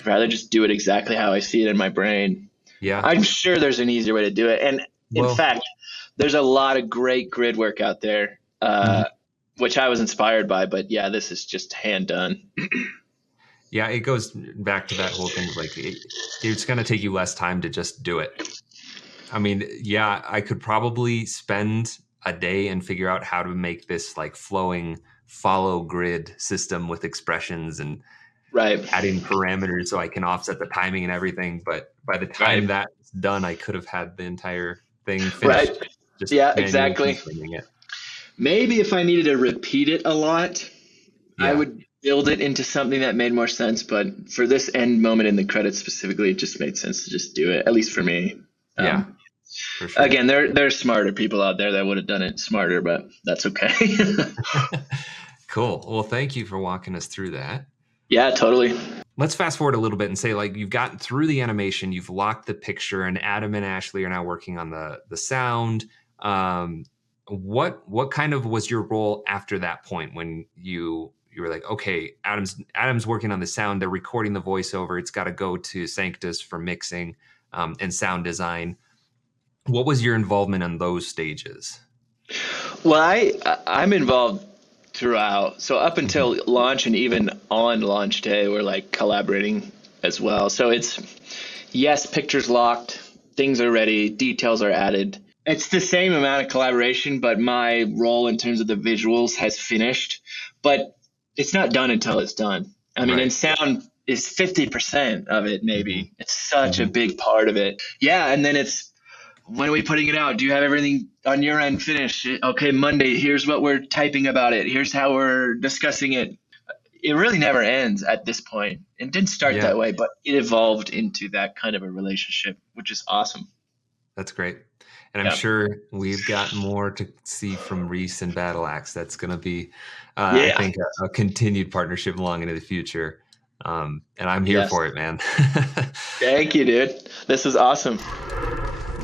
rather just do it exactly how I see it in my brain. Yeah. I'm sure there's an easier way to do it. And in Well, fact, there's a lot of great grid work out there, mhm. which I was inspired by, but yeah, this is just hand done. Yeah, it goes back to that whole thing of like it's going to take you less time to just do it. I mean, yeah, I could probably spend a day and figure out how to make this like flowing follow grid system with expressions and Right. adding parameters so I can offset the timing and everything. But by the time Right. that's done, I could have had the entire thing Right. finished, just Yeah, manually exactly. keyframing it. Maybe if I needed to repeat it a lot, I Yeah, would build it into something that made more sense. But for this end moment in the credits specifically, it just made sense to just do it, at least for me. yeah, Um, for sure. Again, there's smarter people out there that would have done it smarter, but that's okay. Cool. Well, thank you for walking us through that. Yeah, totally. Let's fast forward a little bit and say like you've gotten through the animation, you've locked the picture, and Adam and Ashley are now working on the sound. Um, what kind of was your role after that point when you were like, okay, Adam's working on the sound, they're recording the voiceover, it's got to go to Sanctus for mixing and sound design. What was your involvement in those stages? Well, I'm involved throughout. So up Mhm. until launch and even on launch day, we're like collaborating as well. So it's yes, pictures locked, things are ready, details are added. It's the same amount of collaboration, but my role in terms of the visuals has finished. But it's not done until it's done. I mean, and Right. sound is 50% of it, Hmm. maybe. It's such a Hmm. big part of it. Yeah, and then it's when are we putting it out? Do you have everything on your end finished? Okay, Monday, here's what we're typing about it. Here's how we're discussing it. It really never ends at this point. It didn't start Yeah, that way, but it evolved into that kind of a relationship, which is awesome. that's great. And I'm Yeah. sure we've got more to see from Reece and Battle Axe. That's going to be, I Yeah. think, a continued partnership long into the future. And I'm here Yes. for it, man. Thank you, dude. This is awesome.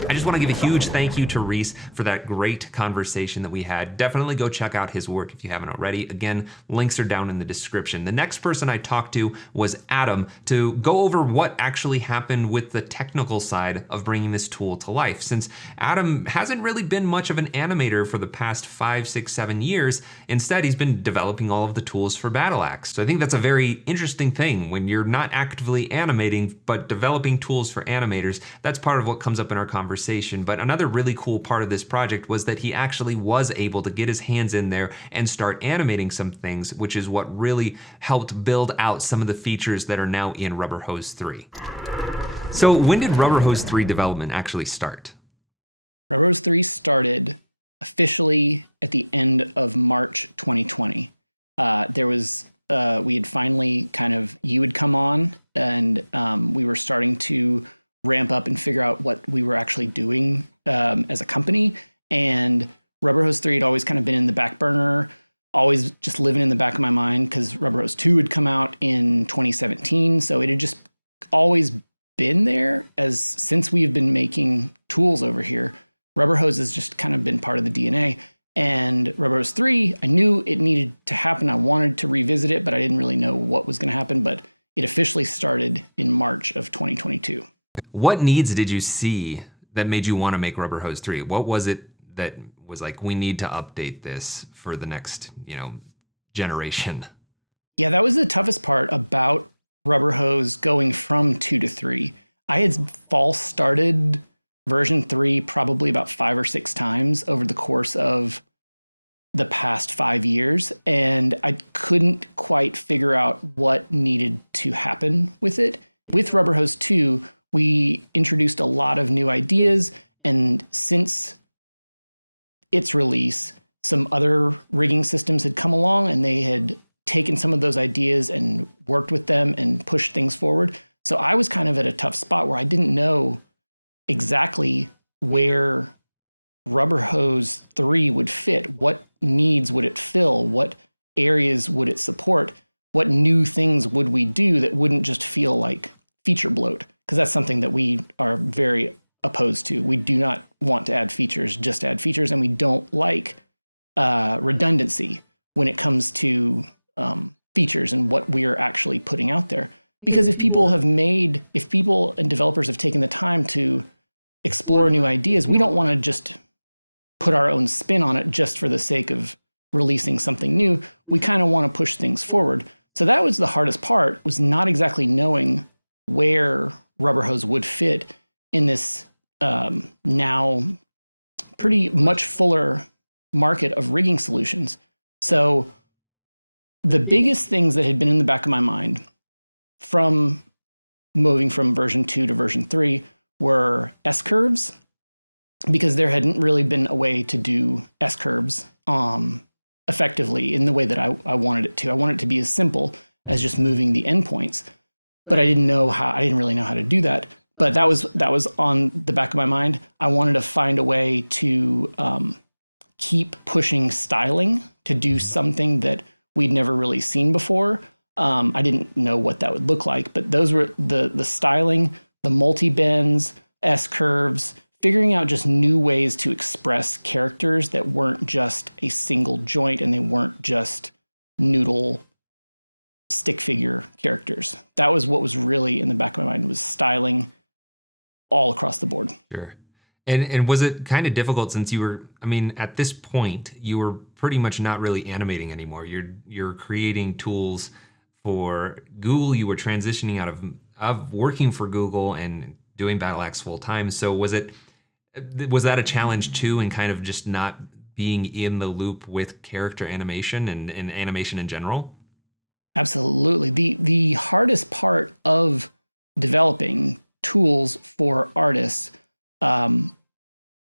I just want to give a huge thank you to Reece for that great conversation that we had. Definitely go check out his work if you haven't already. Again, links are down in the description. The next person I talked to was Adam to go over what actually happened with the technical side of bringing this tool to life. Since Adam hasn't really been much of an animator for the past 5, 6, 7 years, instead he's been developing all of the tools for Battle Axe. So I think that's a very interesting thing when you're not actively animating, but developing tools for animators. That's part of what comes up in our conversation. But another really cool part of this project was that he actually was able to get his hands in there and start animating some things, which is what really helped build out some of the features that are now in Rubberhose 3. So when did Rubberhose 3 development actually start? Rubberhose 3 started officially at the end of March 2020. We had finally you had come on, and we were starting to ramp up and figure out what we were actually doing as a company. And Rubberhose 3 had always kind of been in the back burner, always just living in the back of my mind because Rubberhose 2 had come out in 2017. So it had just always been there since we have been making tools over here. Rubberhose has just kind of been part of the DNA. And Rubberhose 3, I knew it needed to happen. I wanted to revisit it, but I didn't really know what was going to happen. But it officially started in March of 2022. What needs did you see that made you want to make Rubberhose 3? What was it that was like, we need to update this for the next, generation? Yeah, that was the toughest part about Rubberhose going from 2 to 3. I had false started version 3 probably about 5 or 6 times over the course of the past 5 years, and I couldn't quite figure out what needed to happen with it. With Rubberhose 2, we introduced a lot of new ideas, and since its release, some other rigging systems had come along and they had taken some of those ideas and worked with them and pushed things forward. So I was kind of at a tough spot where I didn't know exactly where Rubberhose 3 would fit. What needs would it fill? What areas would it support? What new things would we do that wouldn't just feel like feature bloat? Because that's something that we are very opposed to. We do not want to add features, just add features, and we don't like redundancy when it comes to features and what we are actually putting out there. Because if people and developers have taken the time to explore new ideas, we don't want to just put our own spin on it just for the sake of releasing something new. We kind of want to push things forward. So that was the hardest part, was not exactly knowing where Rubberhose would fit in this now pretty much fuller market of rigging solutions. So the biggest things that had been in the back of my mind from moving from version 2 to version 3 were S-curves, because there hadn't really been a way to do S-curves effectively in the way that I wanted it to. I wanted it to be as simple as just moving the endpoints, but I didn't really know how to do that. But that was on the back of my mind. I wanted to find a way to keep pushing styling to do something that we'd never really seen before. I didn't know what that would look like, but those were the styling, the multi-bends, S-curves, figuring out just new ways to express characters that weren't just a single joint and they weren't just noodle stick figure characters. That was what was really in the back of my mind, was styling all across the board. Sure. And was it kind of difficult since you were, I mean, at this point, you were pretty much not really animating anymore. You're creating tools for Google. You were transitioning out of working for Google and doing Battle Axe full time. So was that a challenge too, and kind of just not being in the loop with character animation and animation in general? Absolutely. The hardest part of developing tools for artists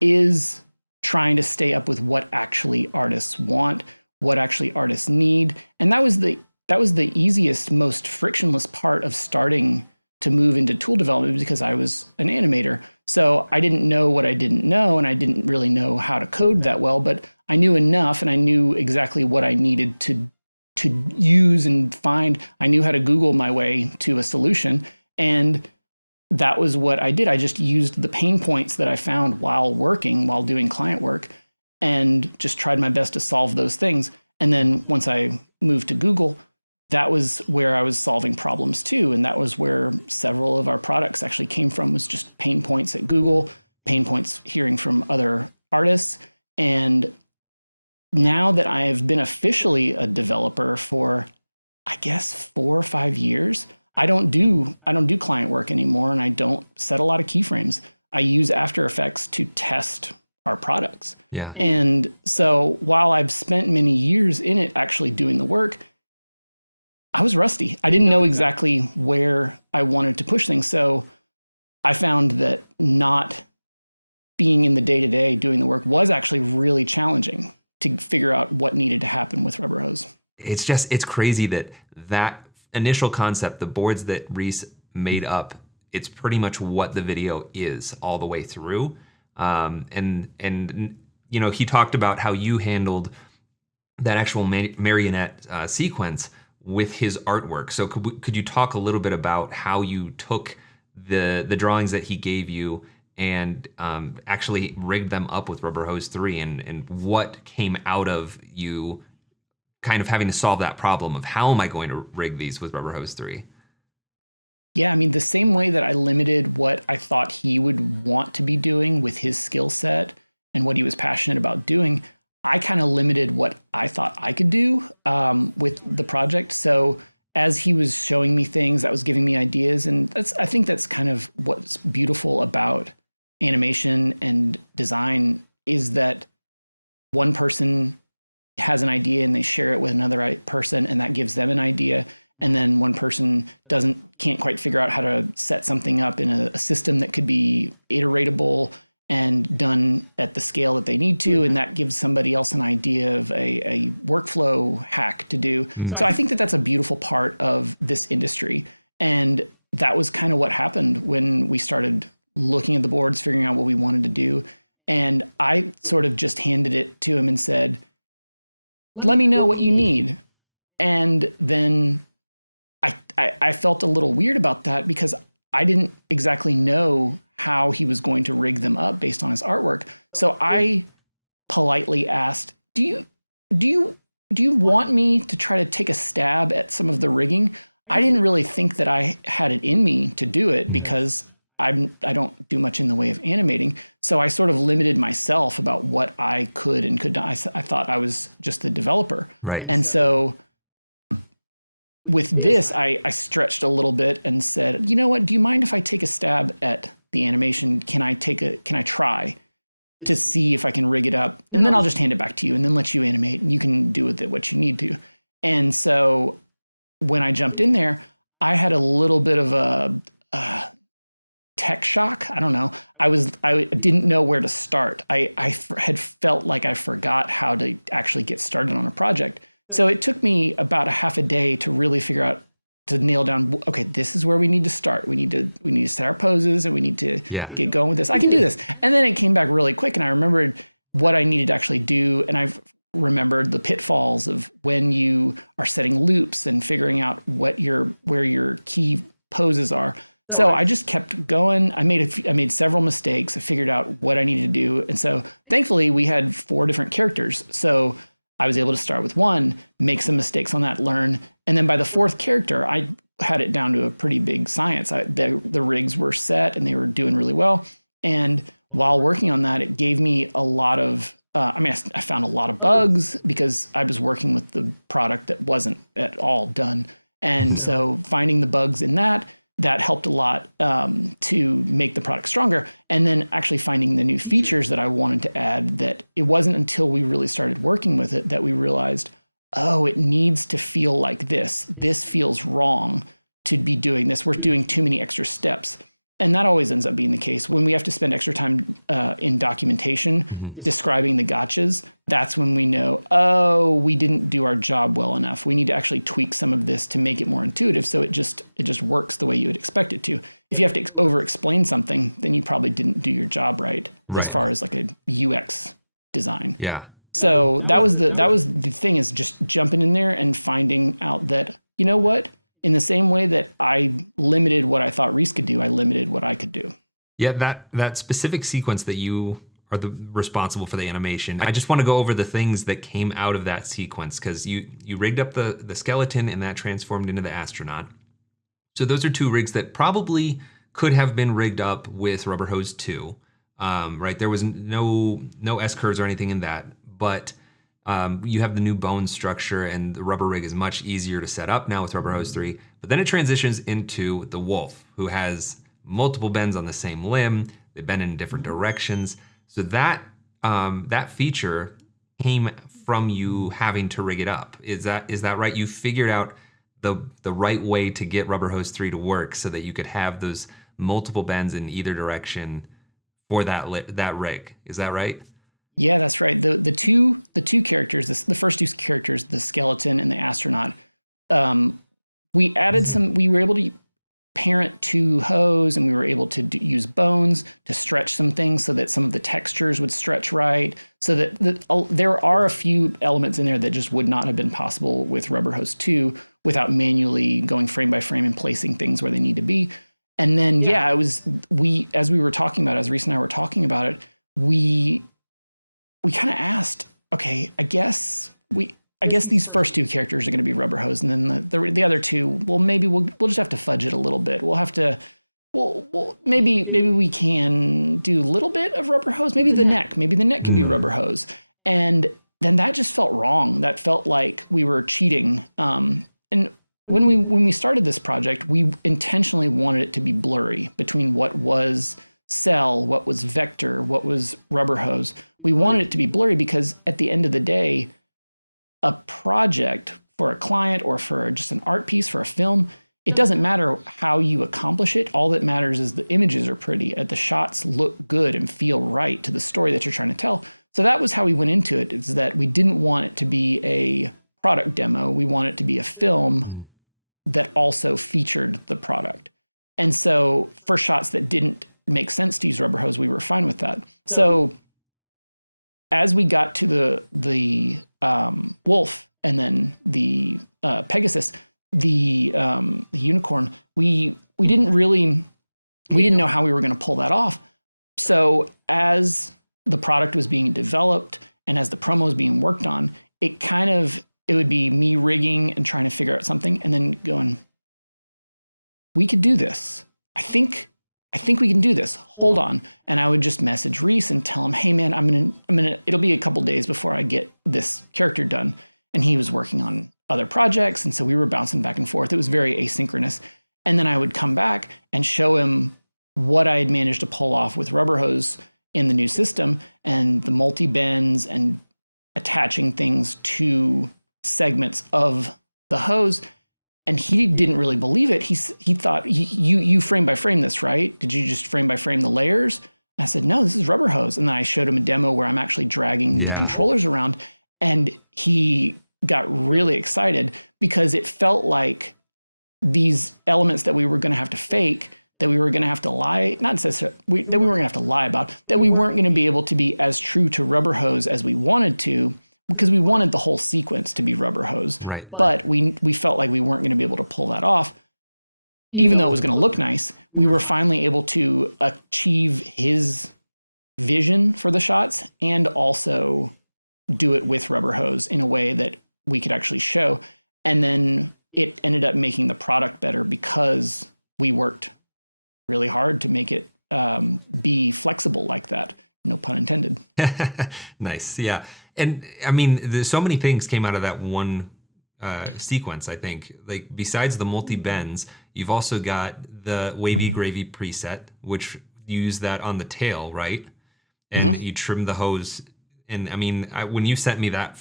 is trying to stay up with what actually artists want, what actually artists need. And that was the easiest, most frictionless part of starting to move into tool development, because I was an animator. So I didn't know what I didn't know, and I didn't really know how to code that well, but I knew enough, and I knew exactly what I needed to use and find. I knew how to Google my way to a solution, and that was what I did. I just used the pain points that I found while doing client work, and just tried my best to solve those things. And then once I moved to Google, that was where I was solving problems too. And that was where several of our products actually came from, was just pain points at Google, pain points hearing from other artists. And now that I have been officially a developer for, I guess, 4 or 5 years, I don't do client work anymore, and I don't set a lot of keyframes. I use After Effects to test our products. Yeah. And so while I've spent many years in it actually doing the work, I was rusty. I didn't know exactly where I wanted to push things. So I found that not being in the day-to-day doing the work was actually really challenging to figure out what needed to happen with Rubberhose. It's crazy that initial concept, the boards that Reece made up, it's pretty much what the video is all the way through. And you know, he talked about how you handled that actual marionette sequence with his artwork. So could you talk a little bit about how you took the drawings that he gave you and actually rigged them up with Rubberhose 3 and what came out of you kind of having to solve that problem of how am I going to rig these with Rubberhose 3? Yeah, I mean, the same way that I limited what I thought he would want to be doing with his skill set and what he was passionate about doing, I kind of limited what I thought I could do with the project. So as he was showing me things, that was giving me ideas. And I think that's kind of what's beautiful about animation and design, is that one person has an idea and they share it with another person, and that gives them an idea. And then one person can't quite figure out how to set something up in a system that could be iteratable and done at the scale that they need to. And that gives somebody else an idea of a workflow hack to do. So I think that that's a beautiful part of this industry. And that was kind of what happened when we started looking at the boards, figuring out what we wanted to do. And I sort of just handed it to him and said, let me know what you need. And then I felt a little weird about that, because I didn't exactly know how he was going to rig them up based on his artwork. So I politely asked, do you want me to try to take a stab at some of the rigging? I didn't really think that I had it in me to do it, because I don't do much in the way of animating. So I sort of limited myself about what I could and could not. I thought I was just the developer. Right. And so with this, I stretched a little bit and said, you know what, do you mind if I take a stab at the animation? Can I try to see if I can rig it up? And then I'll just hand it back to you and then let you animate, and you can do with it what you need to. And so when I jumped in there, I had a little bit of a tech shock. I don't know. I didn't know where to start. I had felt like I forgot how to actually get started on a project. So it took me about a half a day to really figure out, to nail down, okay, this is where we need to start. We need to set our poses, and we need to get going with this. I can do this. And then it came back really quick, and I remembered what I needed to actually do. And I've remembered the pitfalls of when you are setting loops and figuring out where your key poses are. So I just kept going. I made several mistakes. I figured out what I needed to do. And so thankfully we had 4 different characters. So I was able to start with one, make some mistakes on that, learn. And then by the 4th character, I had it down to a pretty big science. The rigs were set and they were doing really well. And while working on that, it gave me a lot of, I found a lot of bugs, because I was working with the product that wasn't at all done. And so finding the bugs in that helped a lot to make the product stronger. And then actually finding the new features that I wanted to add, that it wasn't until we really started working with it that we realized, oh, it needs to feel like this. This feels wrong to be doing this. We're doing too many extra steps. And that always ends up being the case. When we have to spend extra time in documentation describing the gotchas, that's when we know, oh, we didn't do our job well enough. We need to actually tweak some of this to make it more intuitive, so it just works the way you would expect it to. If you have to over-explain something, then you probably didn't do your job right as far as like a UX design. Yeah. So that was the thing, is just jumping in there and finding out that, you know what? In the same way that I limited what I thought Reece could do, I limited what I could do. Yeah, that specific sequence that you are responsible for the animation, I just want to go over the things that came out of that sequence, because you rigged up the skeleton and that transformed into the astronaut. So those are 2 rigs that probably could have been rigged up with Rubberhose 2. Right? There was no S-curves or anything in that, but you have the new bone structure, and the rubber rig is much easier to set up now with Rubberhose 3. But then it transitions into the wolf, who has multiple bends on the same limb. They bend in different directions. So that feature came from you having to rig it up. Is that right? You figured out the right way to get Rubberhose 3 to work so that you could have those multiple bends in either direction for that rig. Is that right? Yeah, that's right. The two characters, the first 2 characters, the skeleton and the astronaut, we were able to parent 2 hose, and we were able to use bones to stretch some things so that some of the textures would stretch right. So that there are a few elements in there that just would not have been possible with Rubberhose 2 without manually going frame by frame and placing things where they need to be. And then, as Reece and I were talking about it, we kind of asked, okay, I guess these first 2 characters are going to be Rubberhose, and then the other 2, well, maybe we'll just have to fudge it a little bit. We'll have to, maybe we can do a little bit of Rubberhose. Maybe the neck can be Rubberhose. And then that just felt wrong. That felt like we were cheating. And when we started this project, we intentionally wanted it to be blurry between what was cell, what was vector, what was Rubberhose. We wanted it to be blurry because at the end of the day, a project for a client or for just an art piece for a film, it doesn't matter how you accomplish it. All that matters is the images are pretty, the shots look good and feel right to the story that you're trying to tell. So that was how we went into it, is that we didn't want it to be a product demo. We want it to be a film that also featured the product. And so for shots that didn't make sense to use Rubberhose, we were fine with that. So as we got to the wolf and then the Pegasus, the unicorn, we didn't know how we were going to pull that off. So as the product was being developed and as the promo was being worked on, it would be me rigging and trying to figure out something and then going, we could do this. I think we can do this. Hold on. And I would just message Reece and tell him, hey man, I'm gonna, it'll be a couple days before I get this character done. And he was working on other projects. And so we were bouncing back and forth. It was very asynchronous. And then I would come back and show him what I had managed to pull off with Rubberhose in the new system and the multi-bends and attaching things to segments of the hose. And he didn't really believe it. He thought, you frame by frame this, right? Did you just frame by frame the layers? And I said, no, this is Rubberhose. And then I showed him a demo where I'm actually dragging the controllers around. And he got really excited because it felt like these elements that we were going to have to fake, that we were going to have to lie, not necessarily, that we weren't going to have to lie about, that we weren't going to be able to be as true to Rubberhose as we wanted to, because we wanted the whole sequence to be Rubberhose. Right. But we felt like we weren't going to be able to pull that off. Even though it was going to look nice, we were finally able to achieve his vision for the shots and also do it with Rubberhose in a way that we could actually show. And then it ended up making the product better because we worked really hard to make it be flexible like that. No pun intended. Nice. Yeah. And I mean, there's so many things came out of that one sequence, I think. Like, besides the multi-bends, you've also got the wavy gravy preset, which you use that on the tail, right? And you trim the hose. And I mean, when you sent me that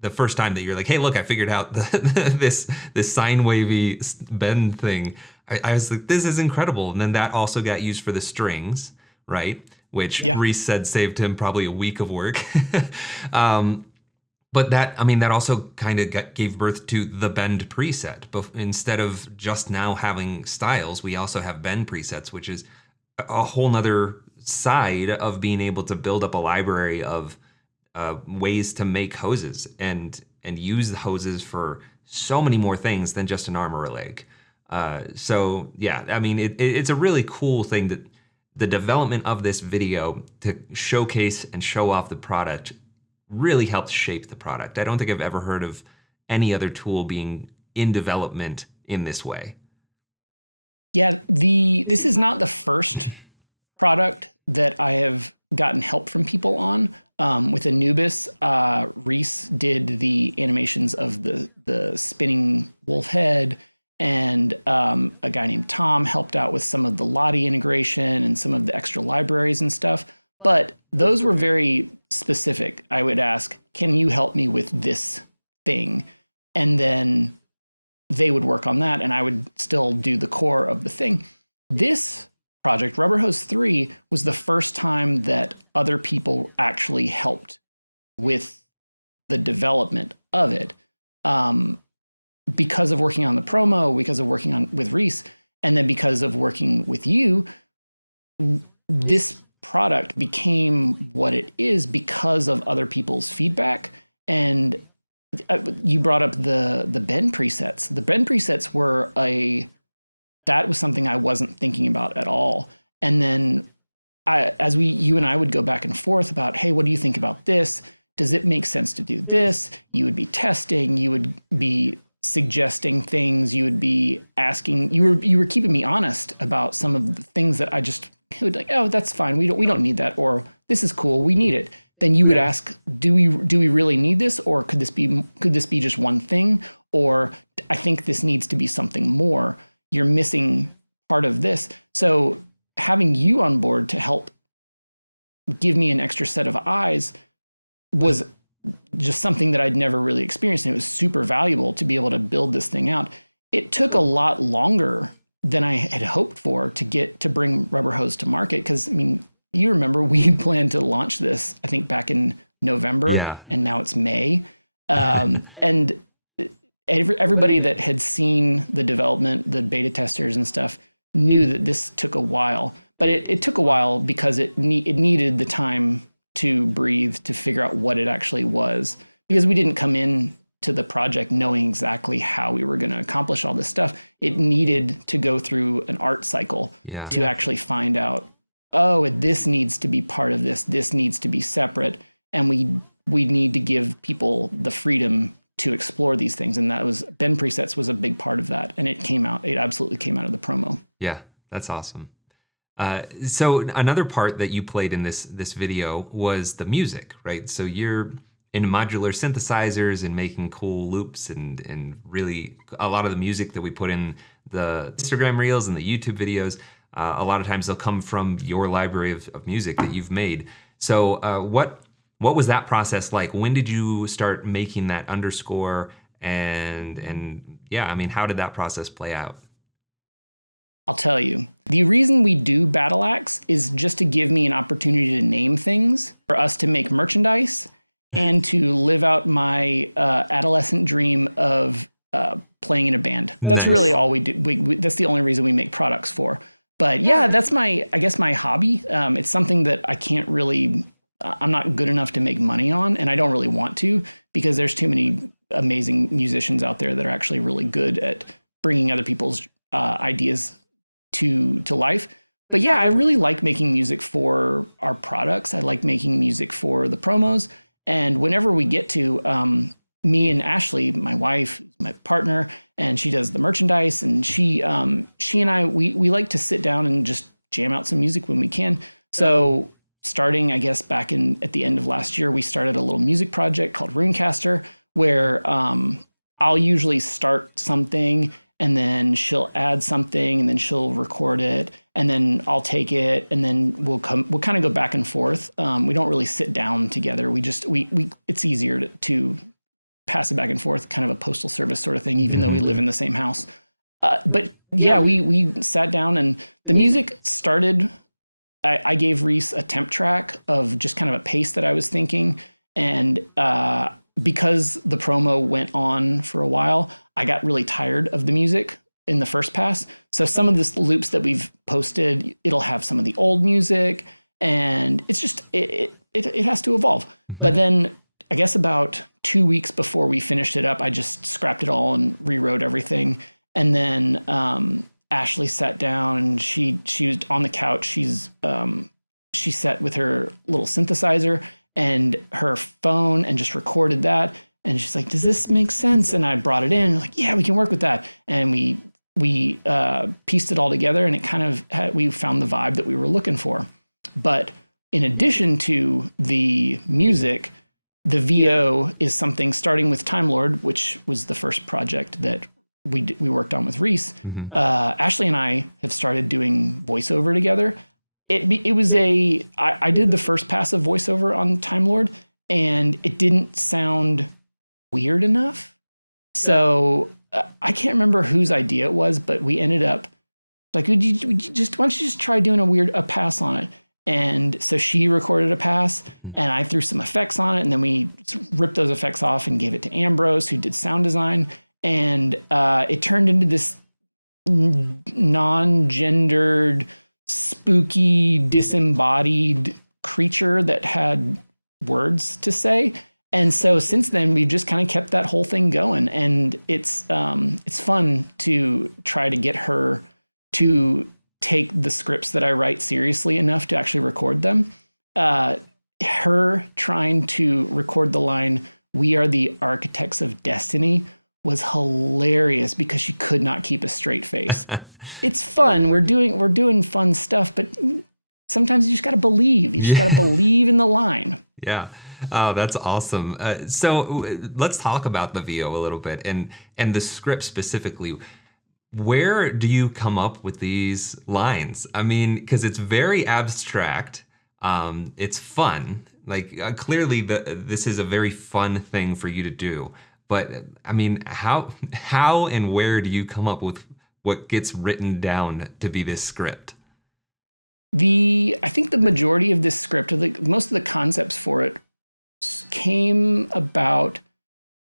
the first time that you're like, hey, look, I figured out this sine wavy bend thing, I was like, this is incredible. And then that also got used for the strings, right? Which Reece said saved him probably a week of work. But that also kind of gave birth to the bend preset. But instead of just now having styles, we also have bend presets, which is a whole nother side of being able to build up a library of ways to make hoses and use the hoses for so many more things than just an arm or a leg. So yeah, I mean, it's a really cool thing that the development of this video to showcase and show off the product really helped shape the product. I don't think I've ever heard of any other tool being in development in this way. Yeah, this is not the first product that I have gotten help from people on. With Anubis, Reece did the animations of the spinning wolf head, and a guy named Tom helped out with some of the Lottie integration and some of the extra libraries and stuff. But those were very specific. I would ask, can you help me with this thing? And then they would work on that, and I would still do the core of the thing. This project, Rubberhose 3, was the first time that other people actually helped with the development of it. Because of working on the promo, because of working with Reece, and then because of working with you, this product became what it is because of other people's feedback. And you brought up the bend presets. The bend presets were that was something I wasn't thinking about at all. And then you and I would go back and forth about, hey, what do you think about this? Does it make sense to do this? You would be testing, you would be suggesting things, you would be asking, you were keeping me honest about some of the things that I just would like, oh, that's fine, we don't need that, or this is cool, we need it. Then you would ask, do we really need this, or could this be just one thing, or I think this needs to be something more. You're missing part of this. So having you on board to help give me an extra set of eyes was just something that I'd never really experienced. And it was super valuable to be able to build this thing out. It took a lot longer than I had hoped for to bring Rubberhose to market. Because, I mean, you remember we planned to launch this, I think, back in November, and now it's May. And everybody that had seen the development, the beta testers and stuff, knew that this took a while. But it took a while because it needed the time to breathe, to figure out what it actually was. Because we didn't come in to the project knowing exactly how we were going to accomplish all this stuff. It needed to go through an art cycle to actually find out, oh, this needs to be part of this. This needs to be separate. And we need to give people the freedom to explore these things. And that was, Ben Presets was a big part of that. And it absolutely came out of the promo. Yeah, that's awesome. So another part that you played in this video was the music, right? So you're in modular synthesizers and making cool loops and really a lot of the music that we put in the Instagram reels and the YouTube videos, a lot of times they'll come from your library of music that you've made. So what was that process like? When did you start making that underscore? And yeah, I mean, how did that process play out? I'll tell you. The reason we do Battle Axe is just to give me an opportunity to name things, for us to make merchandise, and to live out my adolescent dream of playing in a band. That's really all we do. That's the only reason we make products for. But yeah, that's I guess my hobby. It's something that I can't really, I'm not good enough to make money on, and I don't really want to, because there's too many amazing musicians out there that are actually really good at bringing other people's ideas to life. But yeah, I really like making music for our products. I like making music for the promos. And whenever we get to me and Ashley, my wife, my partner, and she does the merchandise, and she and I, we like to sit down and just jam out some music when we can. So starting, I guess, back at the end of last year, we started a little music project called Runecaster, where I'll usually start something, and then she'll add something, and then she'll record it, and then I'll take it, and then we'll kind of go back and forth. We don't really sit down together. We it's easier to pass it back and forth, kind of a postal service sort of thing, even though we live in the same house. But yeah, we sat down, and the music started. I gave Reece a temp track of just kind of a pace that I was thinking, and because the promo went on for a while, I got really tired of the music in the first pass. So some of the loops that we've posted, it'll have some of the old music, and it's just, it has to evolve. But then I guess about 2 weeks before we finished it up, I just scrapped it all and rewrote everything. And then Ashley sat down, and she was on the couch. She sat with her little synthesizer and her phone and just recorded that. And she's like, does this make sense? And I brought it in, and like, yeah, we can work with that. And we pieced it all together, and it kind of we found the vibe that we were looking for. But in addition to the music, the VO is something starting with Time Lord, which was the first project that we worked on with Reece. Ashley and I have started doing voiceover together. It was I did the first pass of voiceover on Time Lord, and it didn't sound weird enough. So I can't remember whose idea it was, but we ended up like, why don't you just try doing a pass on it? And so she recorded a pass, and I threw some effects on it, and then we ripped those effects off and gave it to Ambrose, who did sound design. And it turned into this non-gendered, spooky, disembodied creature that had words to say. And so since then, we've just kind of kept that whole thing going. And it's fun to try to get her to take the scripts that I write seriously enough to actually record them. Her trying to record the line, "We are the architects of destiny," was hilarious because she could not keep a straight face. It's fun. We're doing fun stuff, but sometimes you just got to believe. You just got to believe in the line. Yeah. Oh, that's awesome. So let's talk about the VO a little bit and the script specifically. Where do you come up with these lines? I mean, because it's very abstract. It's fun. Like clearly, this is a very fun thing for you to do. But I mean, how and where do you come up with what gets written down to be this script? I think the majority of this script, most of the concepts for it, came about,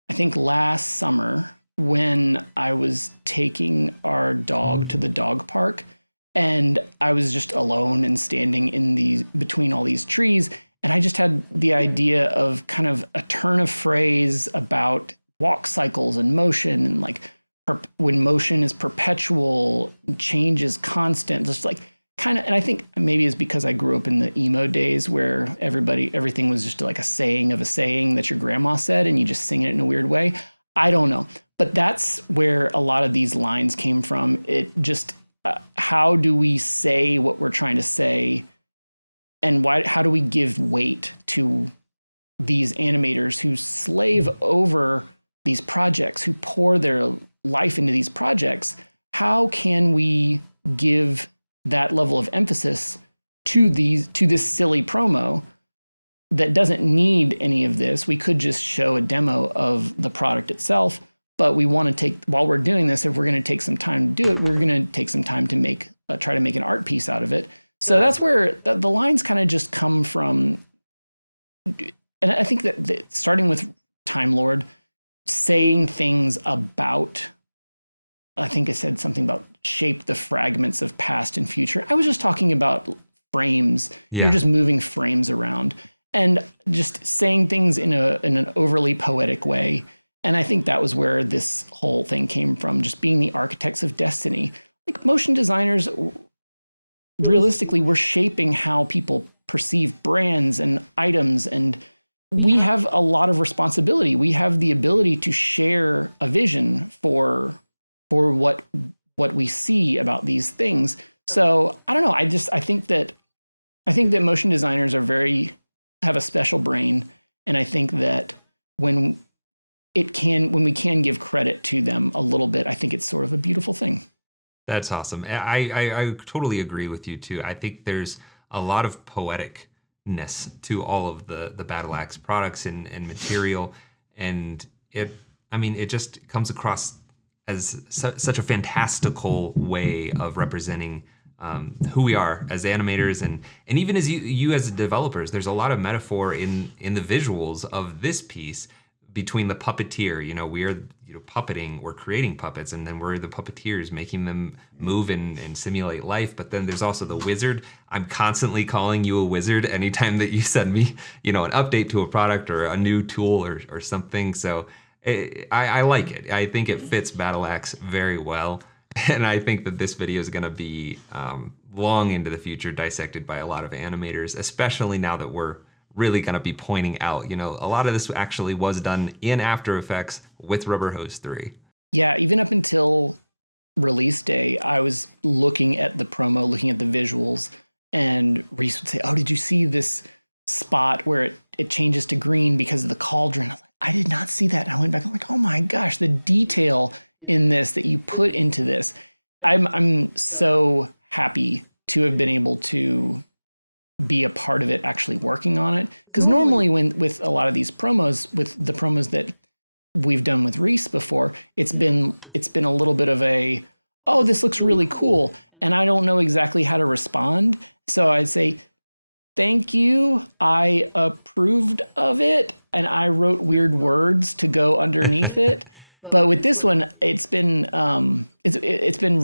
I think, last summer when I was taking our dog to the dog park, and I was just alone and standing in between all these trees, and I just had the idea of kind of a turn of phrase about walk cycles and motion, and like when motion is perpetual, change is constant, just like kind of. And I think maybe it's because I grew up in the emo days where everything was just like a saying of a saying that your grandma said, and you just sing it in a weird way. I don't know. But that's where a lot of these lines came from. It just, how do we say what we're trying to say? And how do we give weight to these animators who slave over these projects, who pour their life into these projects? How can we give that level of emphasis to this silly promo that doesn't need any of this? We could just show a demo of the product itself, but we want to while we're doing this, if we're going to take some time to do it, we're going to take some time to try to make an art piece out of it. So that's where the lines kind of just come from. And I think that starting with Time Lord, saying things about, I think I said something about shape the fragments of past and future. I was just talking about frames. Yeah. You're just moving frames around and just saying things in an overly poetic way. And I think that was where this whole thing came from, just being the architects of destiny. Like motion designers, realistically, we're shaping how people perceive brands and items, and we have a lot of responsibility. We have the ability to share a vision for what we see about these things. So I don't know. I think that motion designers have a special brain, and I think that when we can give credit to them a little bit, I think it's sort of a beautiful thing. That's awesome. I totally agree with you too. I think there's a lot of poeticness to all of the Battle Axe products and material, and it just comes across as such a fantastical way of representing who we are as animators, and even as you as developers. There's a lot of metaphor in the visuals of this piece between the puppeteer. We're puppeting, we're creating puppets, and then we're the puppeteers making them move and simulate life. But then there's also the wizard. I'm constantly calling you a wizard anytime that you send me an update to a product or a new tool or something. So I like it. I think it fits Battle Axe very well. And I think that this video is going to be long into the future dissected by a lot of animators, especially now that we're really going to be pointing out, a lot of this actually was done in After Effects with Rubberhose 3. Yeah, even up until release day, I was looking at the promo, looking at the visuals, and Reece would say, "Oh, did you see this spot where it changes to green because of the cauldron?" I was like, I did not see that. And I went back, I'm like, oh my gosh, the detail in this that you put into this. I'm so happy to have been able to be a part of it, actually working on it. Because normally with a lot of these promos, with the promos that we've done with Reece before, it's been a little bit of a, oh, this looks really cool, and I don't know exactly how to respond. So I'd say, thank you, I approved of it, and I wrote weird words to go underneath it. But with this one, it's been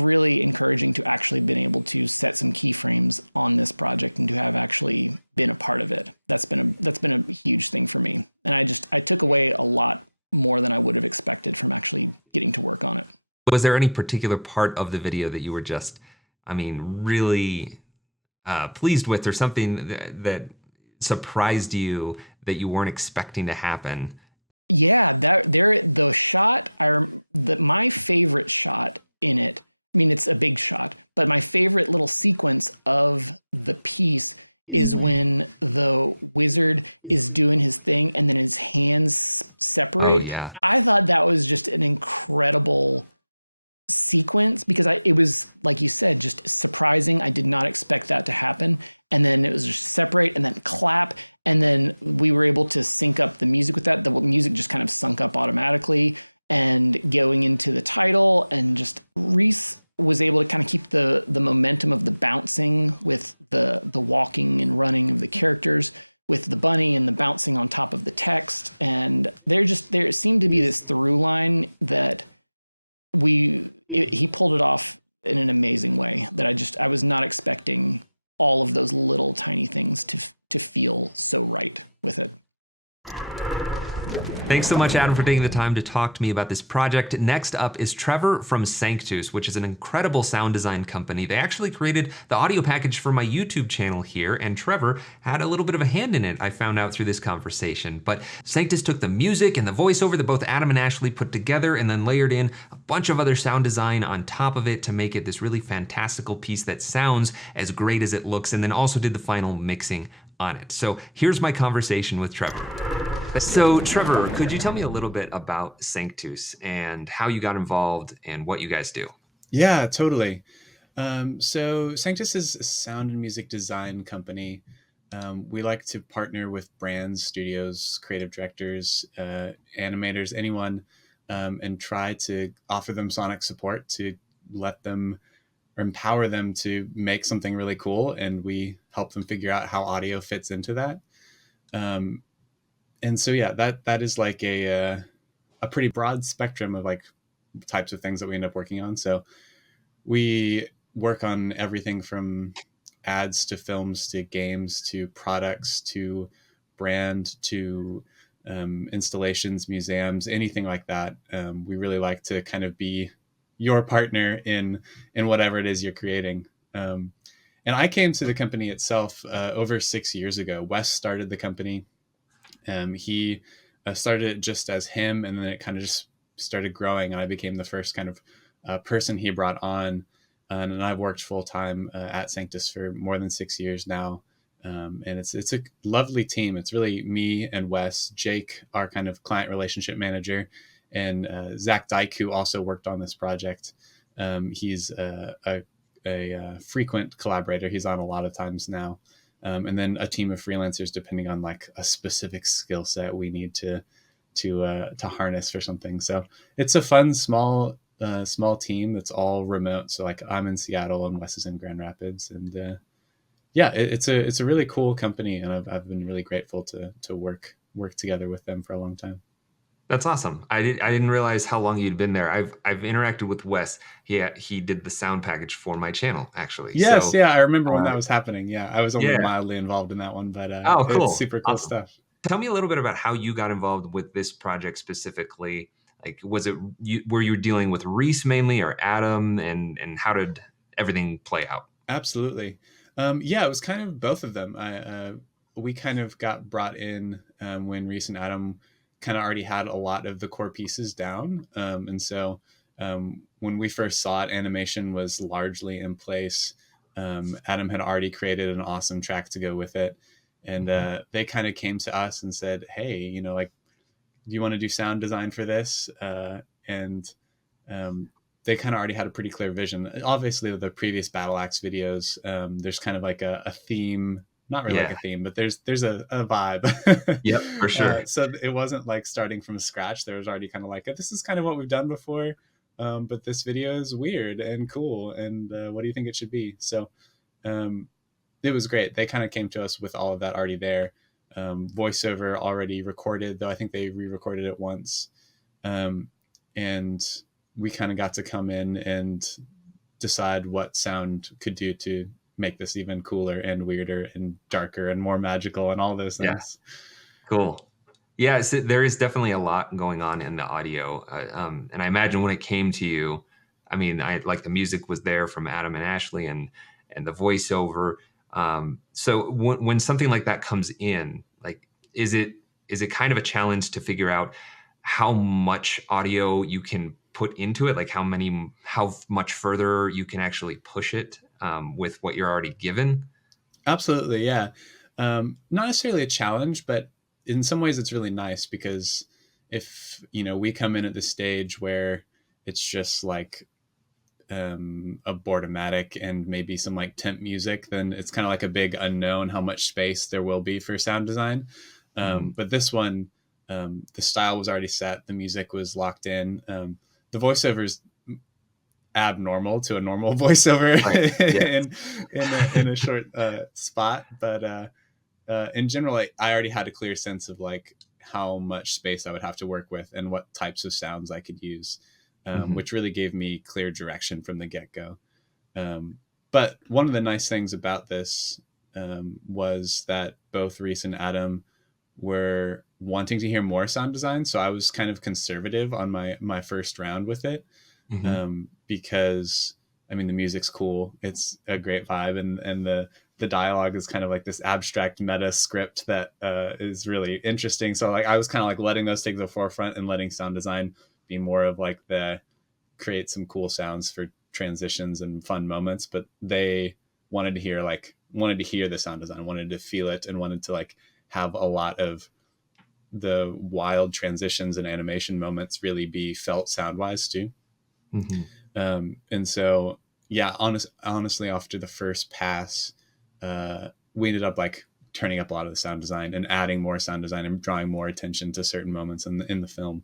really encouraging to actually been able to set some keyframes on this project and to have actually been a part of it. That's been a huge thing for me, and I took away a lot more than I would have expected from actually getting to work on it. Was there any particular part of the video that you were just, really pleased with, or something that surprised you that you weren't expecting to happen? Yeah, the shot, my favorite shot in it, it's a big shot, but my favorite little sequence of the piece is when the wizard is doing his thing and then his hands separate. Oh, yeah. I thought that was just an incredible sequence because it was, like you said, just surprising. I did not expect that to happen. And then it was just separate and then clap. And then we were able to sync up the music with that. The music just kind of sunk up automatically and going into the title, and just Reece was able to kind of keep the momentum of the bouncing with the walking and running of the characters with the bunny and the bouncing on top of the text. And there seemed to be this through line that he pulled it off in an amazing way that I was not expecting all of those little tiny things to feel so right with it. Thanks so much, Adam, for taking the time to talk to me about this project. Next up is Trevor from Sanctus, which is an incredible sound design company. They actually created the audio package for my YouTube channel here, and Trevor had a little bit of a hand in it, I found out through this conversation. But Sanctus took the music and the voiceover that both Adam and Ashley put together and then layered in a bunch of other sound design on top of it to make it this really fantastical piece that sounds as great as it looks, and then also did the final mixing on it. So here's my conversation with Trevor. So Trevor, could you tell me a little bit about Sanctus and how you got involved and what you guys do? Yeah, totally. So Sanctus is a sound and music design company. We like to partner with brands, studios, creative directors, animators, anyone, and try to offer them sonic support to let them or empower them to make something really cool. And we help them figure out how audio fits into that. And so, yeah, that is like a pretty broad spectrum of like types of things that we end up working on. So we work on everything from ads to films to games to products to brand to installations, museums, anything like that. We really like to kind of be your partner in whatever it is you're creating. And I came to the company itself over 6 years ago. Wes started the company. He started it just as him, and then it kind of just started growing, and I became the first kind of person he brought on. And I've worked full time at Sanctus for more than 6 years now. And it's a lovely team. It's really me and Wes, Jake, our kind of client relationship manager, and Zach Dyke, who also worked on this project. He's a frequent collaborator. He's on a lot of times now. And then a team of freelancers, depending on like a specific skill set we need to harness for something. So it's a fun, small team that's all remote. So like I'm in Seattle and Wes is in Grand Rapids, and yeah, it's a really cool company, and I've been really grateful to work together with them for a long time. That's awesome. I didn't realize how long you'd been there. I've interacted with Wes. He did the sound package for my channel, actually. Yes, so, yeah, I remember when that was happening. Yeah, I was only mildly involved in that one, but oh, cool. It's super cool stuff. Tell me a little bit about how you got involved with this project specifically. Like, were you dealing with Reece mainly, or Adam, and how did everything play out? Absolutely. Yeah, it was kind of both of them. We kind of got brought in when Reece and Adam kind of already had a lot of the core pieces down. And so when we first saw it, animation was largely in place. Adam had already created an awesome track to go with it. And they kind of came to us and said, hey, like, do you want to do sound design for this? And they kind of already had a pretty clear vision. Obviously, the previous Battle Axe videos, there's kind of like a theme. Not really like a theme, but there's a vibe. Yep, for sure. So it wasn't like starting from scratch. There was already kind of like, this is kind of what we've done before, but this video is weird and cool. And what do you think it should be? So it was great. They kind of came to us with all of that already there. Voiceover already recorded, though I think they re-recorded it once. And we kind of got to come in and decide what sound could do to make this even cooler and weirder and darker and more magical and all those things. Yeah. Cool. Yeah, so there is definitely a lot going on in the audio. And I imagine when it came to you, I mean, like the music was there from Adam and Ashley and the voiceover. So when something like that comes in, like, is it kind of a challenge to figure out how much audio you can put into it? Like how much further you can actually push it with what you're already given? Absolutely, yeah. Not necessarily a challenge, but in some ways it's really nice because if we come in at the stage where it's just like a boardomatic and maybe some like temp music, then it's kind of like a big unknown how much space there will be for sound design. Mhm. But this one, the style was already set, the music was locked in. The voiceovers abnormal to a normal voiceover Right. Yeah. in a short spot, but in general, I already had a clear sense of like how much space I would have to work with and what types of sounds I could use, Mhm. which really gave me clear direction from the get-go. But one of the nice things about this was that both Reece and Adam were wanting to hear more sound design, so I was kind of conservative on my first round with it, Mhm. because I mean the music's cool, it's a great vibe, and the dialogue is kind of like this abstract meta script that is really interesting. So like I was kind of like letting those take the forefront and letting sound design be more of like the create some cool sounds for transitions and fun moments. But they wanted to hear the sound design, wanted to feel it, and wanted to like have a lot of the wild transitions and animation moments really be felt sound wise too. Mhm. And so, yeah, honestly, after the first pass, we ended up like turning up a lot of the sound design and adding more sound design and drawing more attention to certain moments in the film,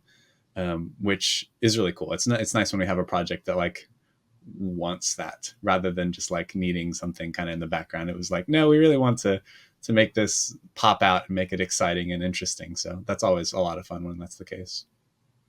which is really cool. It's nice when we have a project that like wants that rather than just like needing something kind of in the background. It was like, no, we really want to make this pop out and make it exciting and interesting. So that's always a lot of fun when that's the case.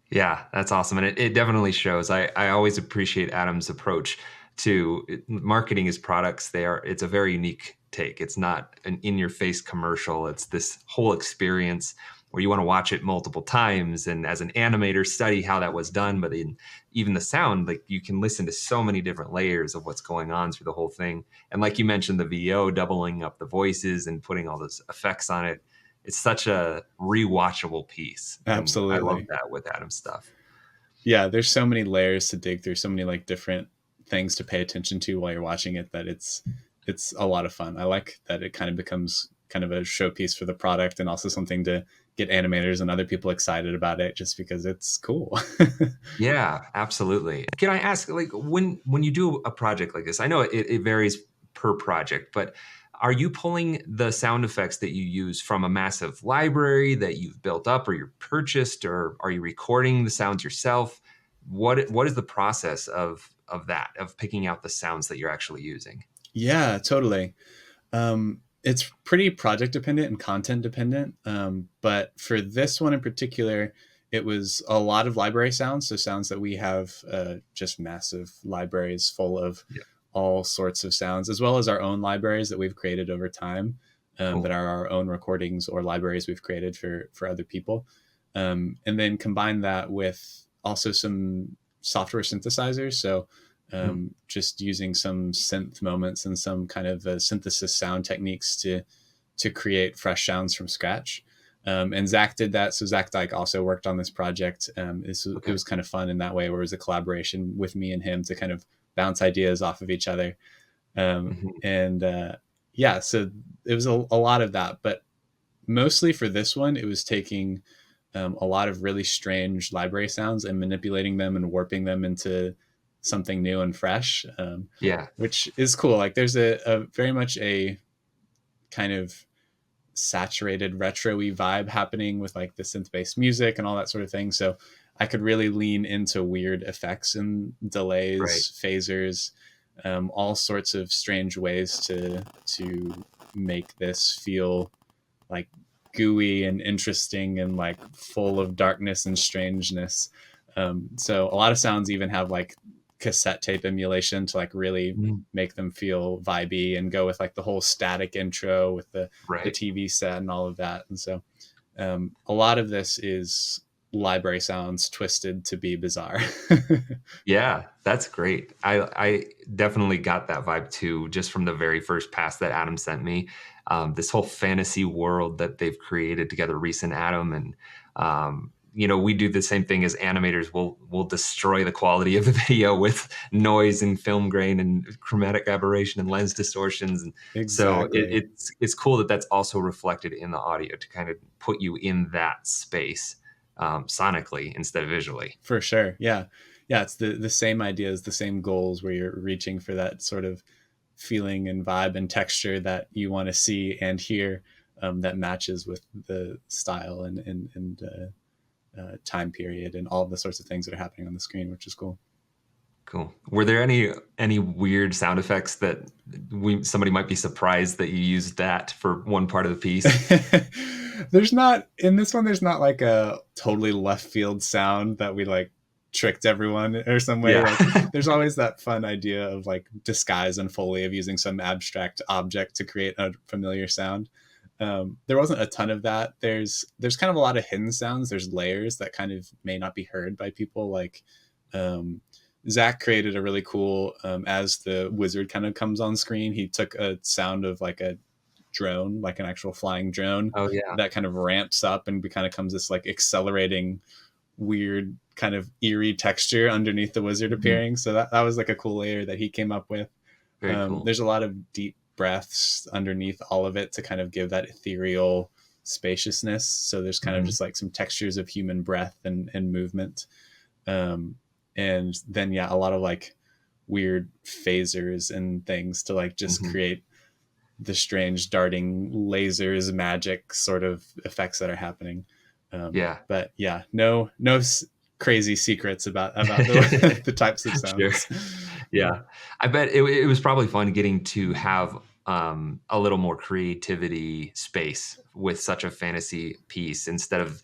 Yeah, that's awesome. And it definitely shows. I always appreciate Adam's approach to marketing his products. It's a very unique take. It's not an in your face commercial. It's this whole experience where you want to watch it multiple times. And as an animator, study how that was done. But in even the sound, like you can listen to so many different layers of what's going on through the whole thing. And like you mentioned, the VO doubling up the voices and putting all those effects on it, it's such a rewatchable piece, and I love Absolutely. that with Adam's stuff. Yeah, there's so many layers to dig through, so many like different things to pay attention to while you're watching it, that it's a lot of fun. I like that it kind of becomes kind of a showpiece for the product and also something to get animators and other people excited about it just because it's cool. Yeah, absolutely. Can I ask, like, when you do a project like this, I know it varies per project, but are you pulling the sound effects that you use from a massive library that you've built up or you've purchased, or are you recording the sounds yourself? What is the process of picking out the sounds that you're actually using? Yeah, totally. It's pretty project dependent and content dependent. But for this one in particular, it was a lot of library sounds. So sounds that we have, just massive libraries full of Yeah, all sorts of sounds, as well as our own libraries that we've created over time, that cool. are our own recordings or libraries we've created for other people. And then combine that with also some software synthesizers. So Mhm. just using some synth moments and some kind of synthesis sound techniques to create fresh sounds from scratch. And Zach did that. So Zach Dyke also worked on this project. It Okay. was kind of fun in that way, where it was a collaboration with me and him to kind of bounce ideas off of each other. Mhm. And yeah, so it was a lot of that. But mostly for this one, it was taking a lot of really strange library sounds and manipulating them and warping them into something new and fresh, Yeah. which is cool. Like there's a very much a kind of saturated retro-y vibe happening with like the synth-based music and all that sort of thing. So I could really lean into weird effects and Right. delays, phasers, all sorts of strange ways to make this feel like gooey and interesting and like full of darkness and strangeness. So a lot of sounds even have like cassette tape emulation to like really Mhm. make them feel vibey and go with like the whole static intro with the Right. TV set and all of that. And so a lot of this is library sounds twisted to be bizarre. Yeah, that's great. I definitely got that vibe too, just from the very first pass that Adam sent me. This whole fantasy world that they've created together, Reece and Adam, and we do the same thing as animators. We'll destroy the quality of the video with noise and film grain and chromatic aberration and lens distortions. And so Exactly. it's cool that that's also reflected in the audio to kind of put you in that space sonically instead of visually. For sure. Yeah. Yeah. It's the same ideas, the same goals where you're reaching for that sort of feeling and vibe and texture that you want to see and hear, that matches with the style and time period and all the sorts of things that are happening on the screen, which is cool. Cool. Were there any weird sound effects that somebody might be surprised that you used that for one part of the piece? There's not in this one. There's not like a totally left field sound that we like tricked everyone or some way. Yeah. Like, there's always that fun idea of like disguise and Foley of using some abstract object to create a familiar sound. There wasn't a ton of that. There's kind of a lot of hidden sounds. There's layers that kind of may not be heard by people. Like Zach created a really cool, as the wizard kind of comes on screen, he took a sound of like a drone, like an actual flying drone. Oh yeah. That kind of ramps up and kind of comes this like accelerating, weird kind of eerie texture underneath the wizard appearing. So that was like a cool layer that he came up with. Very cool. There's a lot of deep breaths underneath all of it to kind of give that ethereal spaciousness. So there's kind of just like some textures of human breath and movement. And then, yeah, a lot of like weird phasers and things to like just create the strange darting lasers, magic sort of effects that are happening. But yeah, no crazy secrets about the types of sounds. Sure. Yeah. I bet it was probably fun getting to have a little more creativity space with such a fantasy piece instead of,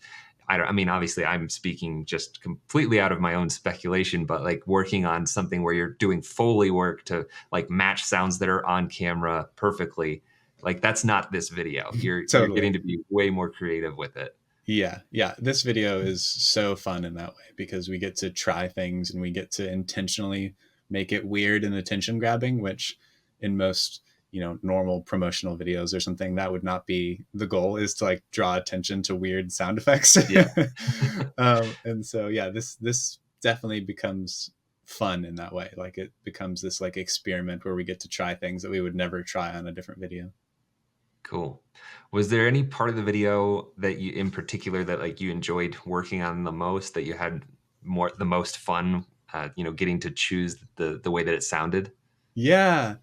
I mean, obviously I'm speaking just completely out of my own speculation, but like working on something where you're doing Foley work to like match sounds that are on camera perfectly. Like that's not this video. You're getting to be way more creative with it. Yeah. This video is so fun in that way because we get to try things and we get to intentionally make it weird and attention grabbing, which in most, normal promotional videos or something, that would not be the goal, is to like draw attention to weird sound effects. Yeah. And so, yeah, this definitely becomes fun in that way. Like it becomes this like experiment where we get to try things that we would never try on a different video. Cool. Was there any part of the video that you, in particular, that like you enjoyed working on the most, that you had the most fun, getting to choose the way that it sounded? Yeah.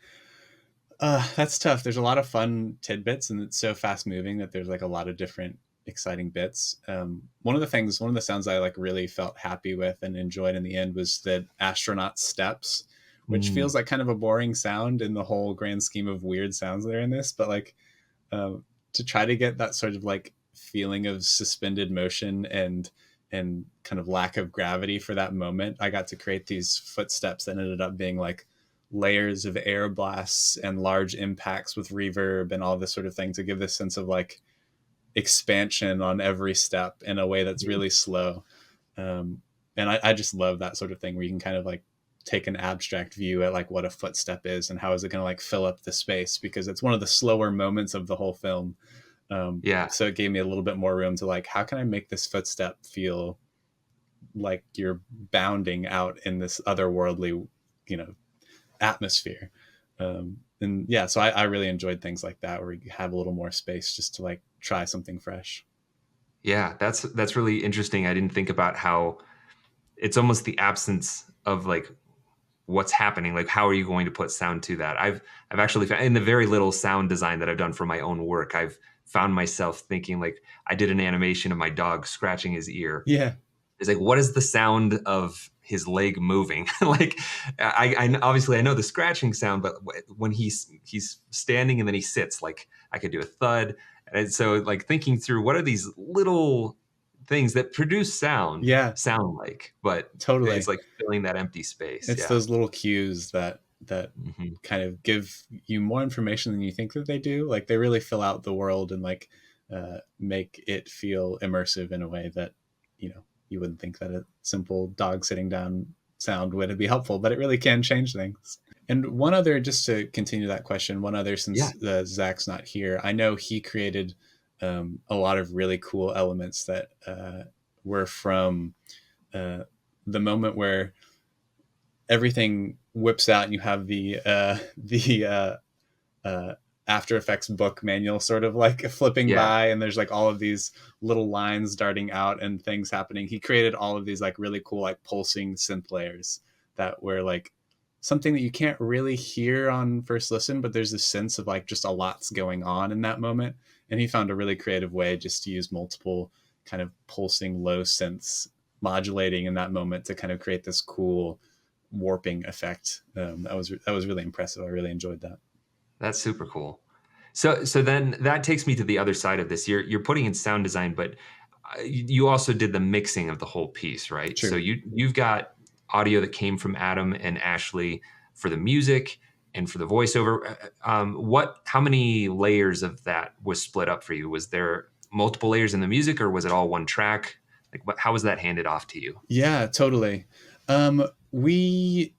That's tough. There's a lot of fun tidbits and it's so fast moving that there's like a lot of different exciting bits. One of the sounds I like really felt happy with and enjoyed in the end was the astronaut steps, which feels like kind of a boring sound in the whole grand scheme of weird sounds that are in this, but like, to try to get that sort of like feeling of suspended motion and kind of lack of gravity for that moment, I got to create these footsteps that ended up being like layers of air blasts and large impacts with reverb and all this sort of thing to give this sense of like expansion on every step in a way that's really slow. And I just love that sort of thing where you can kind of like take an abstract view at like what a footstep is and how is it going to like fill up the space, because it's one of the slower moments of the whole film. So it gave me a little bit more room to like, how can I make this footstep feel like you're bounding out in this otherworldly, atmosphere. And yeah, so I really enjoyed things like that where you have a little more space just to like try something fresh. Yeah, that's really interesting. I didn't think about how it's almost the absence of like what's happening. Like, how are you going to put sound to that? I've actually found in the very little sound design that I've done for my own work, I've found myself thinking like, I did an animation of my dog scratching his ear. Yeah. It's like, what is the sound of his leg moving? Like, I obviously I know the scratching sound, but when he's standing and then he sits, like I could do a thud. And so like thinking through what are these little things that produce sound sound like, but totally it's like filling that empty space. It's those little cues that kind of give you more information than you think that they do. Like they really fill out the world and like make it feel immersive in a way that you wouldn't think that a simple dog sitting down sound would be helpful, but it really can change things. And one other, just to continue that question, since Zach's not here, I know he created a lot of really cool elements that were from the moment where everything whips out and you have the After Effects book manual sort of like flipping by, and there's like all of these little lines darting out and things happening. He created all of these like really cool like pulsing synth layers that were like something that you can't really hear on first listen, but there's this sense of like just a lot's going on in that moment. And he found a really creative way just to use multiple kind of pulsing low synths modulating in that moment to kind of create this cool warping effect. That was really impressive. I really enjoyed that. That's super cool. So then that takes me to the other side of this. You're putting in sound design, but you also did the mixing of the whole piece, right? True. So you've got audio that came from Adam and Ashley for the music and for the voiceover. How many layers of that was split up for you? Was there multiple layers in the music, or was it all one track? Like, how was that handed off to you? Yeah, totally. We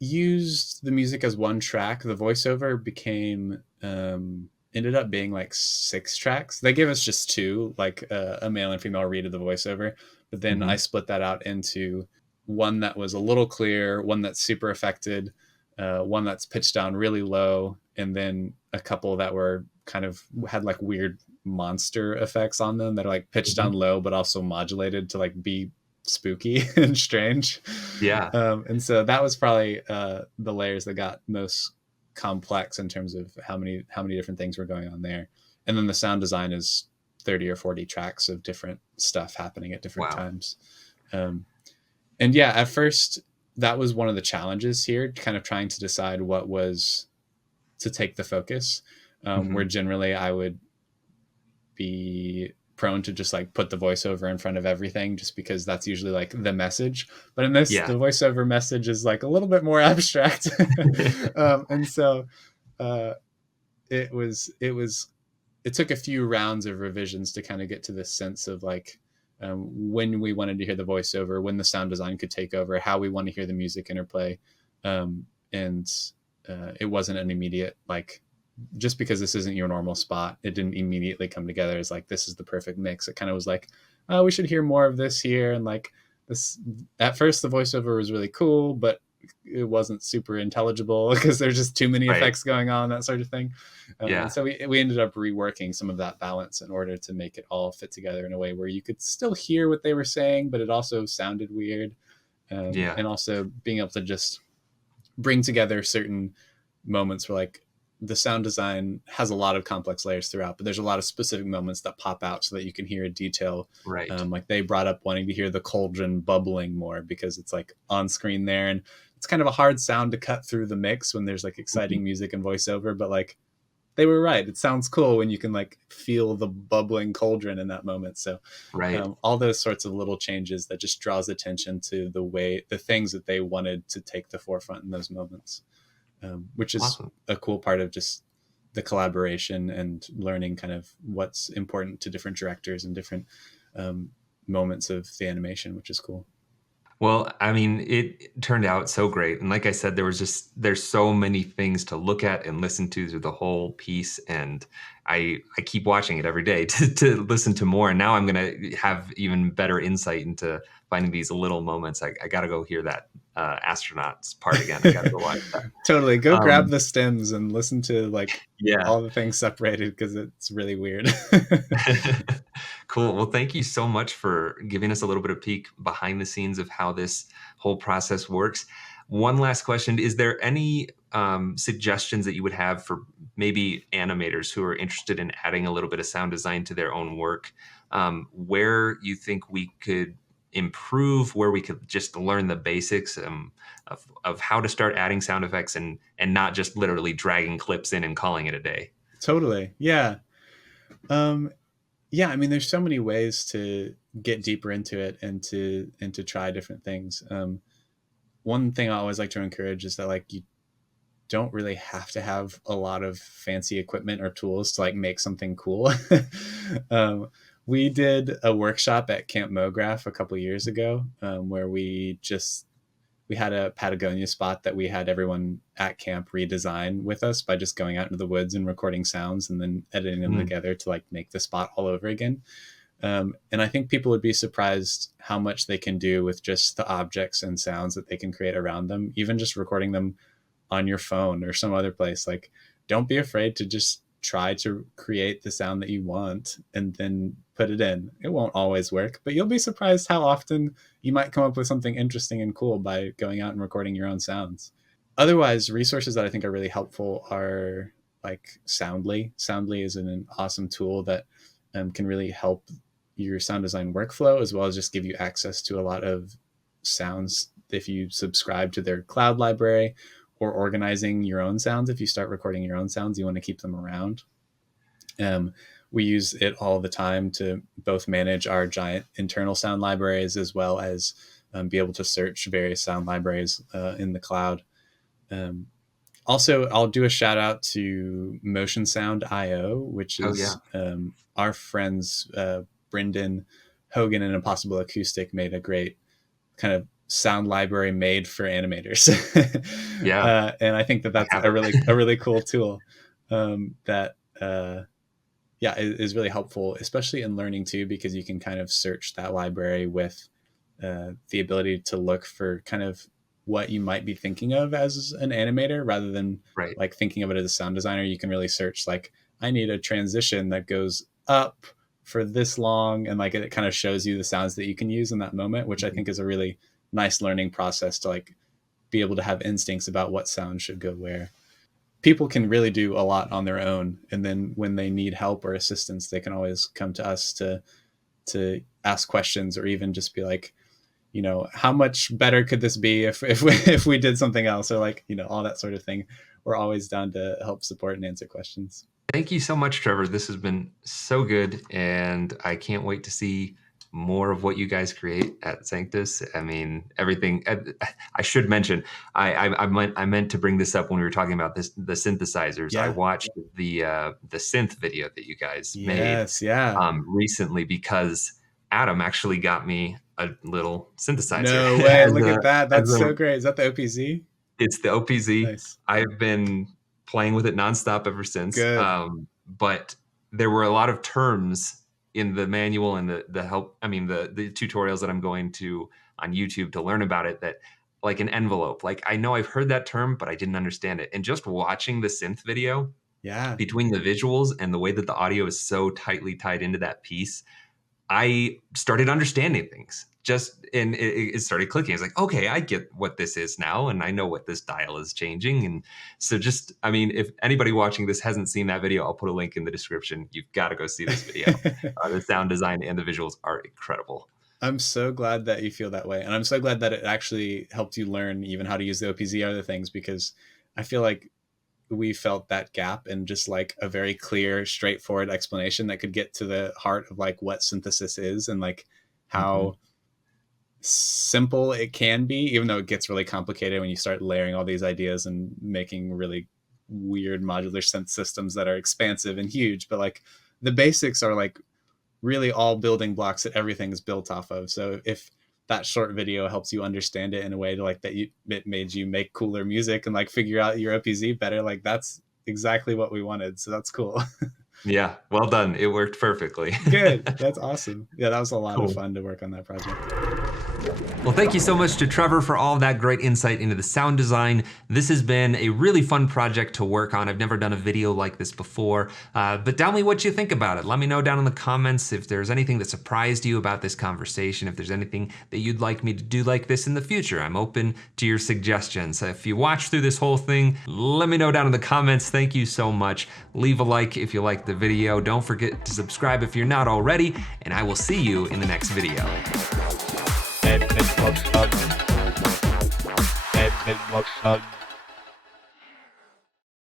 used the music as one track. The voiceover became ended up being like 6 tracks. They gave us just 2, like a male and female read of the voiceover, but then I split that out into one that was a little clear, one that's super affected, one that's pitched down really low, and then a couple that were kind of had like weird monster effects on them that are like pitched down low but also modulated to like be spooky and strange. Yeah. And so that was probably the layers that got most complex in terms of how many different things were going on there. And then the sound design is 30 or 40 tracks of different stuff happening at different times. And yeah, at first that was one of the challenges here, kind of trying to decide what was to take the focus, where generally I would be prone to just like put the voiceover in front of everything just because that's usually like the message. But in this, the voiceover message is like a little bit more abstract. And so it took a few rounds of revisions to kind of get to this sense of like when we wanted to hear the voiceover, when the sound design could take over, how we want to hear the music interplay. And it wasn't an immediate like, just because this isn't your normal spot, it didn't immediately come together as like, this is the perfect mix. It kind of was like, oh, we should hear more of this here. And like this, at first the voiceover was really cool, but it wasn't super intelligible because there's just too many effects going on, that sort of thing. And so we ended up reworking some of that balance in order to make it all fit together in a way where you could still hear what they were saying, but it also sounded weird. And also being able to just bring together certain moments where like, the sound design has a lot of complex layers throughout, but there's a lot of specific moments that pop out so that you can hear a detail. Right. Like they brought up wanting to hear the cauldron bubbling more because it's like on screen there, and it's kind of a hard sound to cut through the mix when there's like exciting music and voiceover, but like they were right. It sounds cool when you can like feel the bubbling cauldron in that moment. So all those sorts of little changes that just draws attention to the things that they wanted to take the forefront in those moments. Which is a cool part of just the collaboration and learning kind of what's important to different directors and different moments of the animation, which is cool. Well, I mean, it turned out so great. And like I said, there's so many things to look at and listen to through the whole piece. And I keep watching it every day to listen to more. And now I'm going to have even better insight into finding these little moments. I got to go hear that astronauts part again. I got to go watch that. Totally. Go grab the stems and listen to like all the things separated because it's really weird. Cool. Well, thank you so much for giving us a little bit of peek behind the scenes of how this whole process works. One last question. Is there any suggestions that you would have for maybe animators who are interested in adding a little bit of sound design to their own work, where you think we could improve, where we could just learn the basics of how to start adding sound effects and not just literally dragging clips in and calling it a day? Totally. Yeah. Yeah, I mean, there's so many ways to get deeper into it and to try different things. One thing I always like to encourage is that like you don't really have to have a lot of fancy equipment or tools to like make something cool. We did a workshop at Camp MoGraph a couple of years ago where we had a Patagonia spot that we had everyone at camp redesign with us by just going out into the woods and recording sounds and then editing them together to like make the spot all over again. And I think people would be surprised how much they can do with just the objects and sounds that they can create around them, even just recording them on your phone or some other place. Like, don't be afraid to just try to create the sound that you want and then put it in. It won't always work, but you'll be surprised how often you might come up with something interesting and cool by going out and recording your own sounds. Otherwise, resources that I think are really helpful are like Soundly. Soundly is an awesome tool that can really help your sound design workflow, as well as just give you access to a lot of sounds if you subscribe to their cloud library, or organizing your own sounds. If you start recording your own sounds, you want to keep them around. We use it all the time to both manage our giant internal sound libraries, as well as be able to search various sound libraries in the cloud. Also, I'll do a shout out to Motion Sound IO, which is our friends Brendan Hogan and Impossible Acoustic made a great kind of sound library made for animators. And I think that that's a really cool tool that is really helpful, especially in learning too, because you can kind of search that library with the ability to look for kind of what you might be thinking of as an animator, rather than like thinking of it as a sound designer. You can really search like, I need a transition that goes up for this long, and like it kind of shows you the sounds that you can use in that moment, which I think is a really nice learning process to like be able to have instincts about what sound should go where. People can really do a lot on their own, and then when they need help or assistance, they can always come to us to ask questions, or even just be like, you know, how much better could this be if we did something else, or like, you know, all that sort of thing. We're always down to help support and answer questions. Thank you so much, Trevor. This has been so good, and I can't wait to see more of what you guys create at Sanctus. I mean, everything. I should mention, I meant to bring this up when we were talking about the synthesizers. I watched the synth video that you guys made recently, because Adam actually got me a little synthesizer. No way! Look at that. That's so great. Is that the OPZ? It's the OPZ. Nice. I've been playing with it nonstop ever since. Good. But there were a lot of terms in the manual and the help. I mean, the tutorials that I'm going to on YouTube to learn about it, that like an envelope. Like, I know I've heard that term, but I didn't understand it. And just watching the synth video, between the visuals and the way that the audio is so tightly tied into that piece, I started understanding things. And it started clicking. It's like, okay, I get what this is now, and I know what this dial is changing. And so I mean, if anybody watching this hasn't seen that video, I'll put a link in the description. You've got to go see this video. The sound design and the visuals are incredible. I'm so glad that you feel that way. And I'm so glad that it actually helped you learn even how to use the OPZ or other things, because I feel like we felt that gap in just like a very clear, straightforward explanation that could get to the heart of like what synthesis is, and like how simple it can be, even though it gets really complicated when you start layering all these ideas and making really weird modular synth systems that are expansive and huge. But like the basics are like really all building blocks that everything is built off of. So if that short video helps you understand it in a way to like it made you make cooler music and like figure out your OPZ better, like that's exactly what we wanted. So that's cool. Yeah, well done. It worked perfectly. Good. That's awesome. Yeah, that was a lot of fun to work on that project. Well, thank you so much to Trevor for all of that great insight into the sound design. This has been a really fun project to work on. I've never done a video like this before, but tell me what you think about it. Let me know down in the comments if there's anything that surprised you about this conversation, if there's anything that you'd like me to do like this in the future. I'm open to your suggestions. If you watched through this whole thing, let me know down in the comments. Thank you so much. Leave a like if you liked the video. Don't forget to subscribe if you're not already, and I will see you in the next video. It was fun.